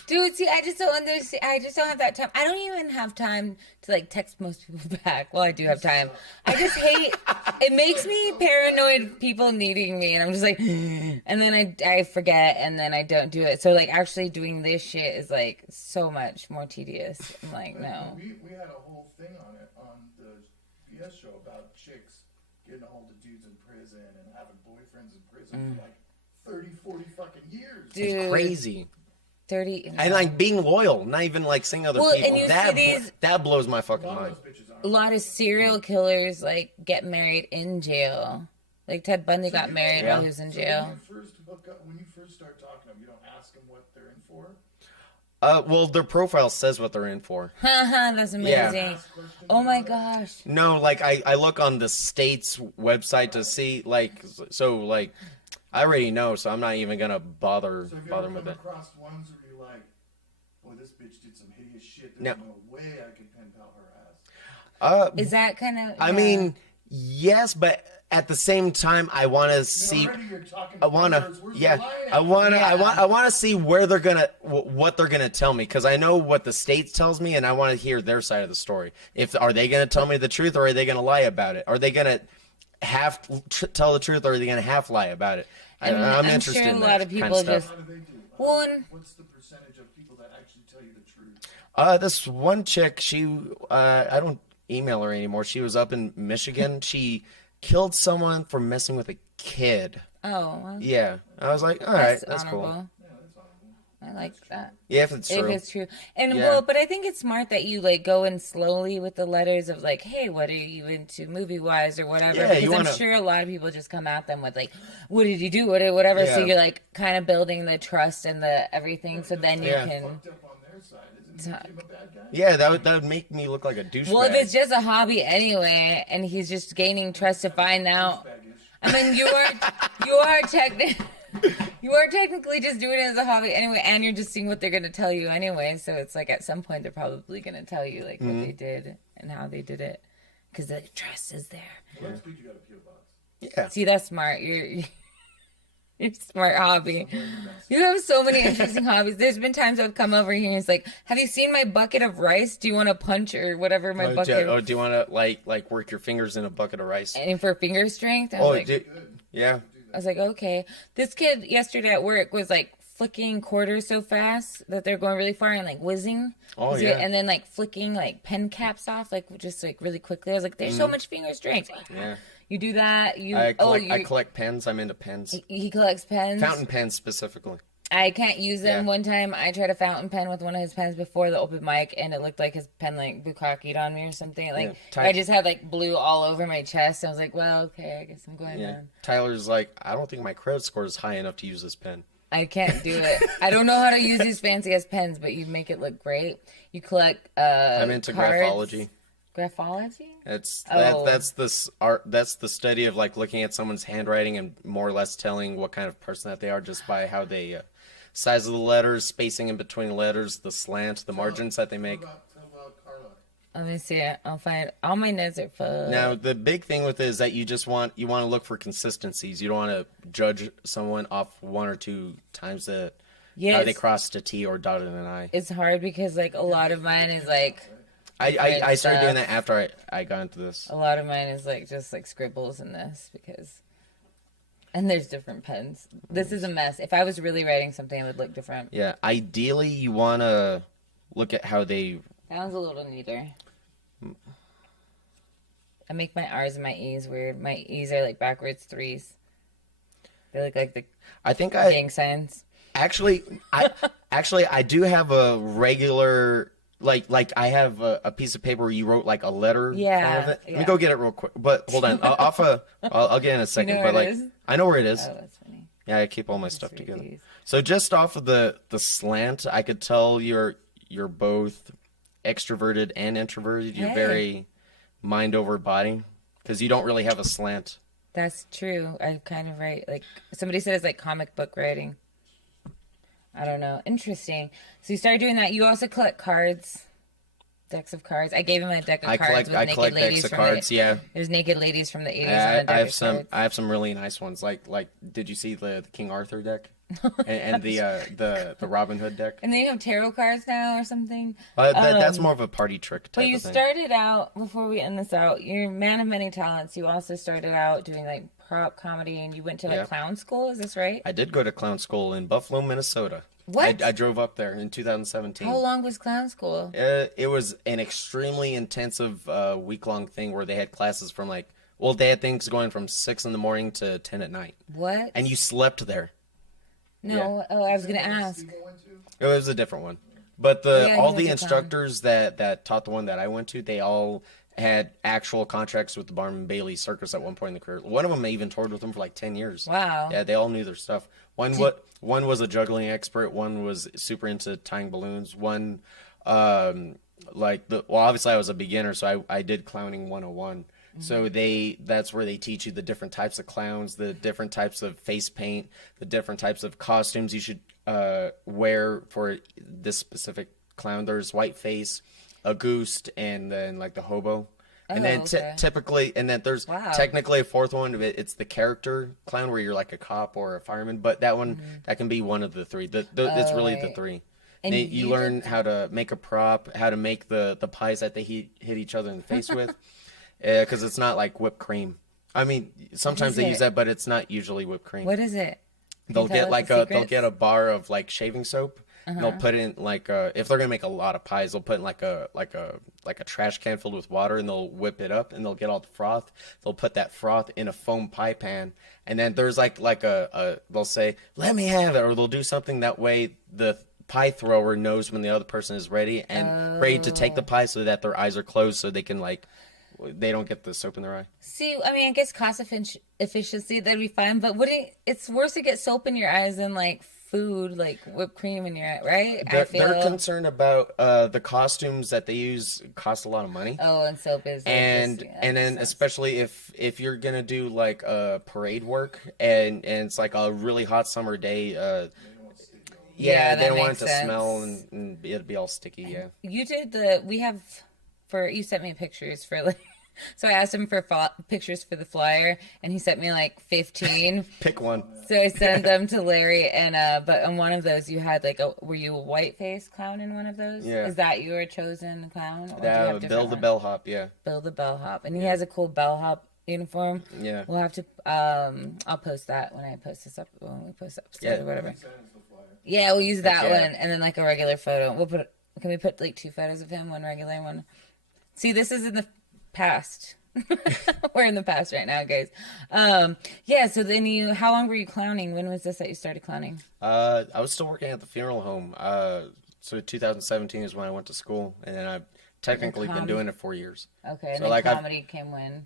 Dude, see, I just don't understand. I just don't have that time. I don't even have time to like text most people back. Well, I do have time. I just hate. It makes me paranoid. People needing me, and I'm just like, and then I forget, and then I don't do it. So like, actually doing this shit is like so much more tedious. I'm like, no. we had a whole thing on it on the PS show about chicks getting a hold of dudes in prison and having boyfriends in prison for like 30, 40 fucking years. Dude, It's crazy. 30. And like being loyal, not even like seeing other Well, and people. you That see these- that blows my fucking A lot mind. of those bitches A aren't. lot of serial killers like get married in jail. Like Ted Bundy got married while he was in jail. When you first hook up, when you first start talking to them, you don't ask them what they're in for. Well, their profile says what they're in for. Haha, that's amazing. Ask questions Oh my about it. gosh. No, like I look on the state's website to see like like I already know, so I'm not even gonna bother So have you bother ever with come it. across ones where you're like, boy, this bitch did some hideous shit. No. There's no way I can pen pal her ass. Is that kind of? I mean, yes, but at the same time, I want to see. Already you're talking I wanna, words. Where's the yeah, line I at? wanna, Yeah. I want to see where they're gonna, what they're gonna tell me, because I know what the state tells me, and I want to hear their side of the story. Are they gonna tell me the truth, or are they gonna lie about it? Are they gonna half tell the truth, or are they gonna half lie about it? I'm I'm interested sure in a that lot of kind people stuff. just- How do they do? One- What's the percentage of people that actually tell you the truth? This one chick, I don't email her anymore. She was up in Michigan. She killed someone for messing with a kid. Oh, well, Yeah, I was like, all right, that's honorable. cool. I like that. Yeah, if it's true. If it's true. And Yeah. well, but I think it's smart that you like go in slowly with the letters of like, hey, what are you into movie wise or whatever? Yeah, because you I'm wanna- sure a lot of people just come at them with like, what did you do? Whatever. So Yeah. you're like kind of building the trust and the everything. So then you Yeah. can. Fucked up on their side. Isn't he a bad guy? Yeah, that would make me look like a douchebag. Well, if it's just a hobby anyway, and he's just gaining trust to find out. I mean, you are technically just doing it as a hobby anyway, and you're just seeing what they're gonna tell you anyway. So it's like at some point they're probably gonna tell you like what they did and how they did it, because the trust is there. Well, that's good you got a P.O. box. Yeah. See, that's smart. You're a smart hobby. You have so many interesting hobbies. There's been times I've come over here and it's like, have you seen my bucket of rice? Do you want to punch or whatever my bucket? Do you want to like work your fingers in a bucket of rice? And for finger strength, I was like, Yeah. I was like, okay. This kid yesterday at work was like flicking quarters so fast that they're going really far and like whizzing. Oh, yeah. And then like flicking like pen caps off, like just like really quickly. I was like, there's so much finger strength. Yeah. You do that. I collect pens. I'm into pens. He collects pens. Fountain pens specifically. I can't use them. Yeah. One time I tried a fountain pen with one of his pens before the open mic, and it looked like his pen like bukkakied on me or something. Like Yeah, I just had like blue all over my chest. I was like, well, okay, I guess I'm going Yeah. on. Tyler's like, I don't think my credit score is high enough to use this pen. I can't do it. I don't know how to use these fancy ass pens, but you make it look great. You collect I'm into cards. graphology. Graphology? That's Oh. that's this art. That's the study of like looking at someone's handwriting and more or less telling what kind of person that they are just by how they size of the letters, spacing in between letters, the slant, the margins that they make. Tell about Carla. Let me see it. I'll find all my notes are full. Now, the big thing with it is that you want to look for consistencies. You don't want to judge someone off one or two times that how they crossed a T or dotted an I. It's hard because like a lot of mine is like I started doing that after I got into this. a lot of mine is like just like scribbles in this because and there's different pens. This is a mess. If I was really writing something, it would look different. Yeah, ideally you want to look at how they. That one's a little neater. I make my R's and my E's weird. My E's are like backwards threes. They look like the gang signs. Actually, I do have a regular like I have a piece of paper where you wrote like a letter. Yeah. Of it. Let me go get it real quick. But hold on, I'll get in a second. You know where but it like is? I know where it is. Oh, that's funny. Yeah, I keep all my stuff Let's read together. these. So just off of the slant, I could tell you're both extroverted and introverted. You're Hey. very mind over body because you don't really have a slant. That's true. I kind of write like somebody said it's like comic book writing. I don't know. Interesting. So you started doing that. You also collect cards, decks of cards. I gave him a deck of cards with naked collect ladies decks of from cards. the, Yeah, There's naked ladies from the 80s on a I deck have of some. cards. I have some really nice ones. Like did you see the King Arthur deck and the Robin Hood deck? And then you have tarot cards now or something. That's more of a party trick type But you of thing. started out, before we end this out, you're a man of many talents. You also started out doing like prop comedy and you went to like Yeah. clown school. Is this right? I did go to clown school in Buffalo, Minnesota. What? I drove up there in 2017. How long was clown school? It was an extremely intensive week-long thing where they had classes from they had things going from 6 in the morning to 10 at night. What? And you slept there. No. Oh, I was going to ask. Steve went to? It was a different one. But Yeah, he all went the to instructors that taught the one that I went to, they all had actual contracts with the Barnum Bailey Circus at one point in the career. One of them even toured with them for like 10 years. Wow. Yeah, they all knew their stuff. One was a juggling expert. One was super into tying balloons. One, obviously I was a beginner, so I did clowning 101. Mm-hmm. So that's where they teach you the different types of clowns, the different types of face paint, the different types of costumes you should wear for this specific clown. There's white face, a goose, and then like the hobo. And then okay. typically, and then there's Wow. technically a fourth one. It's the character clown where you're like a cop or a fireman. But that one, that can be one of the three. It's really the right. three. And You you learn how to make a prop, how to make the pies that they hit each other in the face with. Because it's not like whipped cream. I mean, sometimes is they it? use that, but it's not usually whipped cream. What is it? They'll Can you get tell us the they'll secrets? get a bar of like shaving soap. And Uh-huh. they'll put in if they're gonna make a lot of pies, they'll put in like a trash can filled with water, and they'll whip it up, and they'll get all the froth. They'll put that froth in a foam pie pan, and then there's they'll say, "Let me have it," or they'll do something that way the pie thrower knows when the other person is ready and ready to take the pie, so that their eyes are closed, so they can they don't get the soap in their eye. See, I mean, I guess cost efficiency, that'd be fine, but it's worse to get soap in your eyes than like food, like whipped cream in your eye, right? They're concerned about the costumes that they use cost a lot of money. Oh, and soap is And then especially if you're gonna do like parade work and it's like a really hot summer day, Yeah, they that don't want it makes to sense. smell and it'd be all sticky. Yeah, You did you sent me pictures for like, so I asked him for pictures for the flyer, and he sent me like 15. pick one. So I sent them to Larry, and but on one of those you had were you a white face clown in one of those? Yeah. Is that your chosen clown? Or do you have Bill different the ones? bellhop. Yeah, Bill the bellhop, and he has a cool bellhop uniform. yeah. We'll have to. I'll post that when I post this up. When we post episode Yeah. or whatever. That is the flyer. Yeah, we'll use that Yeah. one, and then like a regular photo. Can we put like 2 photos of him, one regular, and one? See, this is in the past. We're in the past right now, guys. Yeah. So then how long were you clowning? When was this that you started clowning? I was still working at the funeral home. So 2017 is when I went to school, and then I've technically been comedy? doing it 4 years. Okay, and So, then like, I've- comedy came when?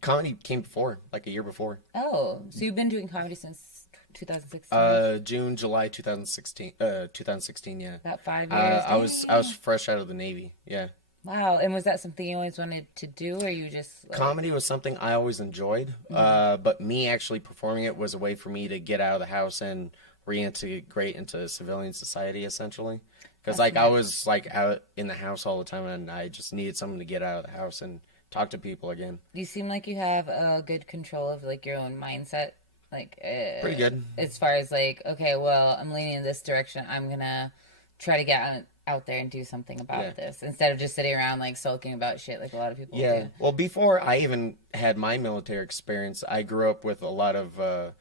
Comedy came before, like a year before. Oh, so you've been doing comedy since 2016? June, July 2016. 2016, yeah. About 5 years. I was fresh out of the Navy. Yeah. Wow, and was that something you always wanted to do, or you just Comedy was something I always enjoyed, but me actually performing it was a way for me to get out of the house and reintegrate into civilian society, essentially. Because like I was like out in the house all the time, and I just needed someone to get out of the house and talk to people again. You seem like you have a good control of like your own mindset, like Pretty good. as far as like, okay, well, I'm leaning in this direction. I'm gonna try to get out there and do something about this instead of just sitting around like sulking about shit like a lot of people do. Well, before I even had my military experience, I grew up with a lot of.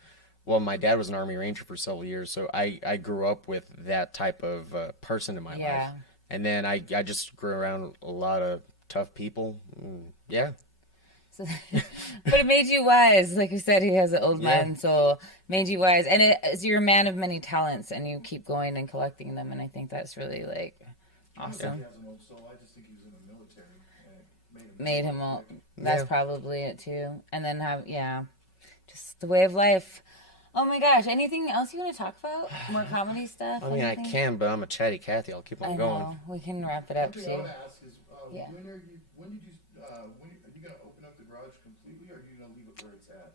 Well, my dad was an Army Ranger for several years, so I grew up with that type of person in my life. And then I just grew around a lot of tough people. Yeah. So, but it made you wise. Like you said, he has an old man soul. Made you wise. And you're a man of many talents, and you keep going and collecting them, and I think that's really, like, awesome. He has an old soul. I just think he was in the military. And it Made him all. That's probably it, too. And then just the way of life. Oh my gosh! Anything else you want to talk about? More comedy stuff? I mean, anything? I can, but I'm a chatty Cathy. I'll keep on I going. know. We can wrap it up One too. thing I want to ask is, when are you going to open up the garage completely, or are you going to leave it where it's at?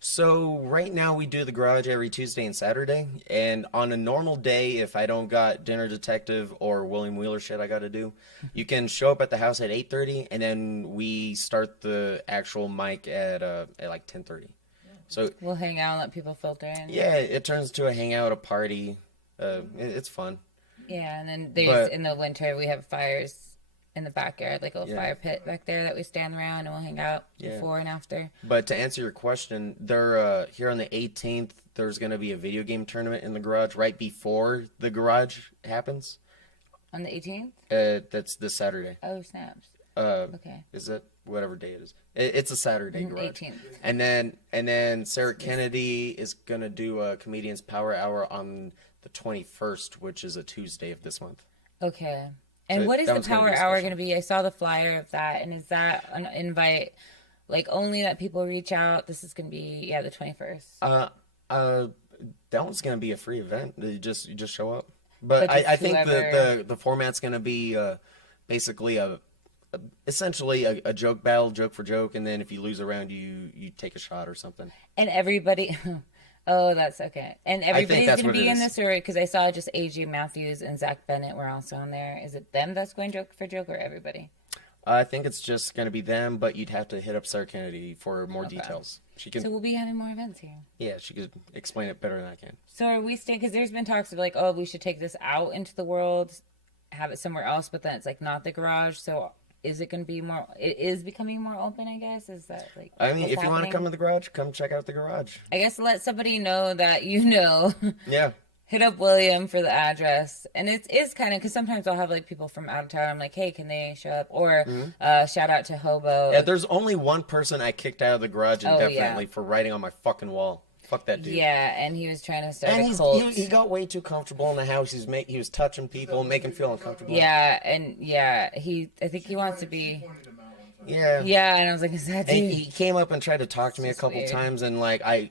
So right now we do the garage every Tuesday and Saturday, and on a normal day, if I don't got Dinner Detective or William Wheeler shit I got to do, you can show up at the house at 8:30, and then we start the actual mic at like 10:30. So We'll hang out and let people filter in. yeah, it turns to a hangout, a party. It's fun. Yeah, and then there's in the winter we have fires in the backyard, like a little fire pit back there that we stand around and we'll hang out before and after. But to answer your question, there here on the 18th, there's going to be a video game tournament in the garage right before the garage happens. On the 18th? That's this Saturday. Oh, snaps. Okay. Is it whatever day it is? It's a Saturday garage. 18th. And then Sarah Kennedy is gonna do a comedian's power hour on the 21st, which is a Tuesday of this month. Okay. And So what is that the one's gonna power be hour special. going to be? I saw the flyer of that, and is that an invite, like only that people reach out? This is going to be the 21st. That one's gonna be a free event. You just show up. But just I think whoever- the format's gonna be basically essentially a joke battle, joke for joke, and then if you lose a round, you take a shot or something. And everybody, oh, that's okay. And everybody's that's going to what be it in is. this, or because I saw just AJ Matthews and Zach Bennett were also on there. Is it them that's going joke for joke, or everybody? I think it's just gonna be them, but you'd have to hit up Sarah Kennedy for more details. She can, So we'll be having more events here. yeah, she could explain it better than I can. So are we staying? Because there's been talks of like, oh, we should take this out into the world, have it somewhere else, but then it's like not the garage. So is it going to be more? It is becoming more open, I guess. Is that like? I mean, what's if you want to happening? come to the garage, come check out the garage. I guess let somebody know that you know. Yeah. Hit up William for the address, and it is kind of because sometimes I'll have like people from out of town. I'm like, hey, can they show up? Or shout out to Hobo. Yeah, there's only one person I kicked out of the garage indefinitely yeah. for writing on my fucking wall. Fuck that dude. Yeah, and he was trying to start And a cult. he got way too comfortable in the house. He was touching people, making them feel uncomfortable. Yeah, and I think he wants to be. Pointed him out one time. Yeah. Yeah, and I was like, is that And dude? he came up and tried to talk to me a This is couple weird. times, and like I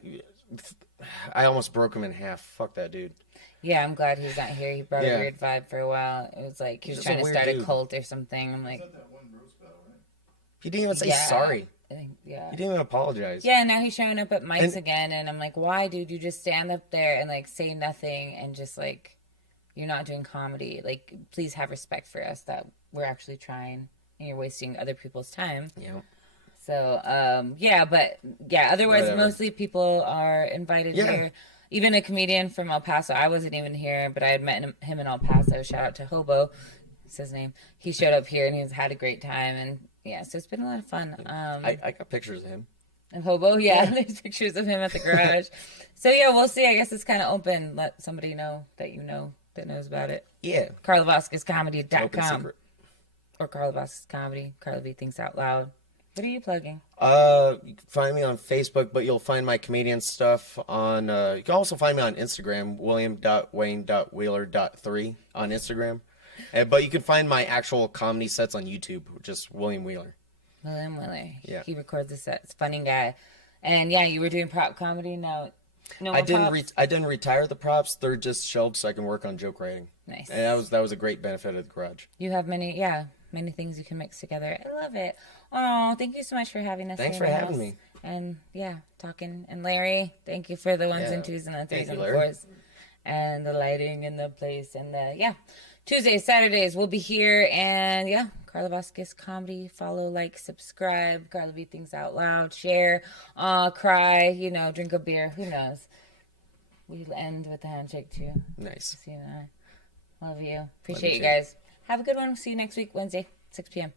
almost broke him in half. Fuck that dude. Yeah, I'm glad he's not here. He brought Yeah. a weird vibe for a while. It was like he was He's just trying a to weird start a dude. cult or something. I'm like, Is that that one roast battle, right? He didn't even say yeah. sorry. I think, yeah. He didn't even apologize. Yeah, now he's showing up at mics And- again, and I'm like, why, dude? You just stand up there and like say nothing, and just like you're not doing comedy. Like, please have respect for us that we're actually trying, and you're wasting other people's time. Yeah. So, otherwise, Whatever. mostly people are invited Yeah. here. Even a comedian from El Paso. I wasn't even here, but I had met him in El Paso. Shout out to Hobo. That's his name. He showed up here and he's had a great time. And yeah, so it's been a lot of fun. I got pictures of him. And Hobo, yeah, there's pictures of him at the garage. So yeah, we'll see. I guess it's kind of open. Let somebody know that that knows about it. Yeah. Open CarlaVasquezComedy.com secret. or Carla Vasquez Comedy. Carla V Thinks Out Loud. What are you plugging? You can find me on Facebook, but you'll find my comedian stuff on. You can also find me on Instagram, William.Wayne.Wheeler.3 on Instagram. But you can find my actual comedy sets on YouTube, just William Wheeler. William Wheeler. Yeah. He records the sets. Funny guy. And yeah, you were doing prop comedy. No more I props? didn't retire the props. They're just shelved so I can work on joke writing. Nice. And that was a great benefit of the garage. You have many things you can mix together. I love it. Oh, thank you so much for having us. Thanks here for in the having house. me. And yeah, talking. And Larry, thank you for the ones Yeah. and twos and the threes Thank and you, the Larry. fours. and the lighting in the place. And Tuesdays, Saturdays, we'll be here. And Carla Vasquez Comedy. Follow, like, subscribe. Carla V Thinks Out Loud. Share, cry, drink a beer. Who knows? We'll end with the handshake, too. Nice. See you and I. Love you. Appreciate you guys. Have a good one. See you next week, Wednesday, 6 p.m.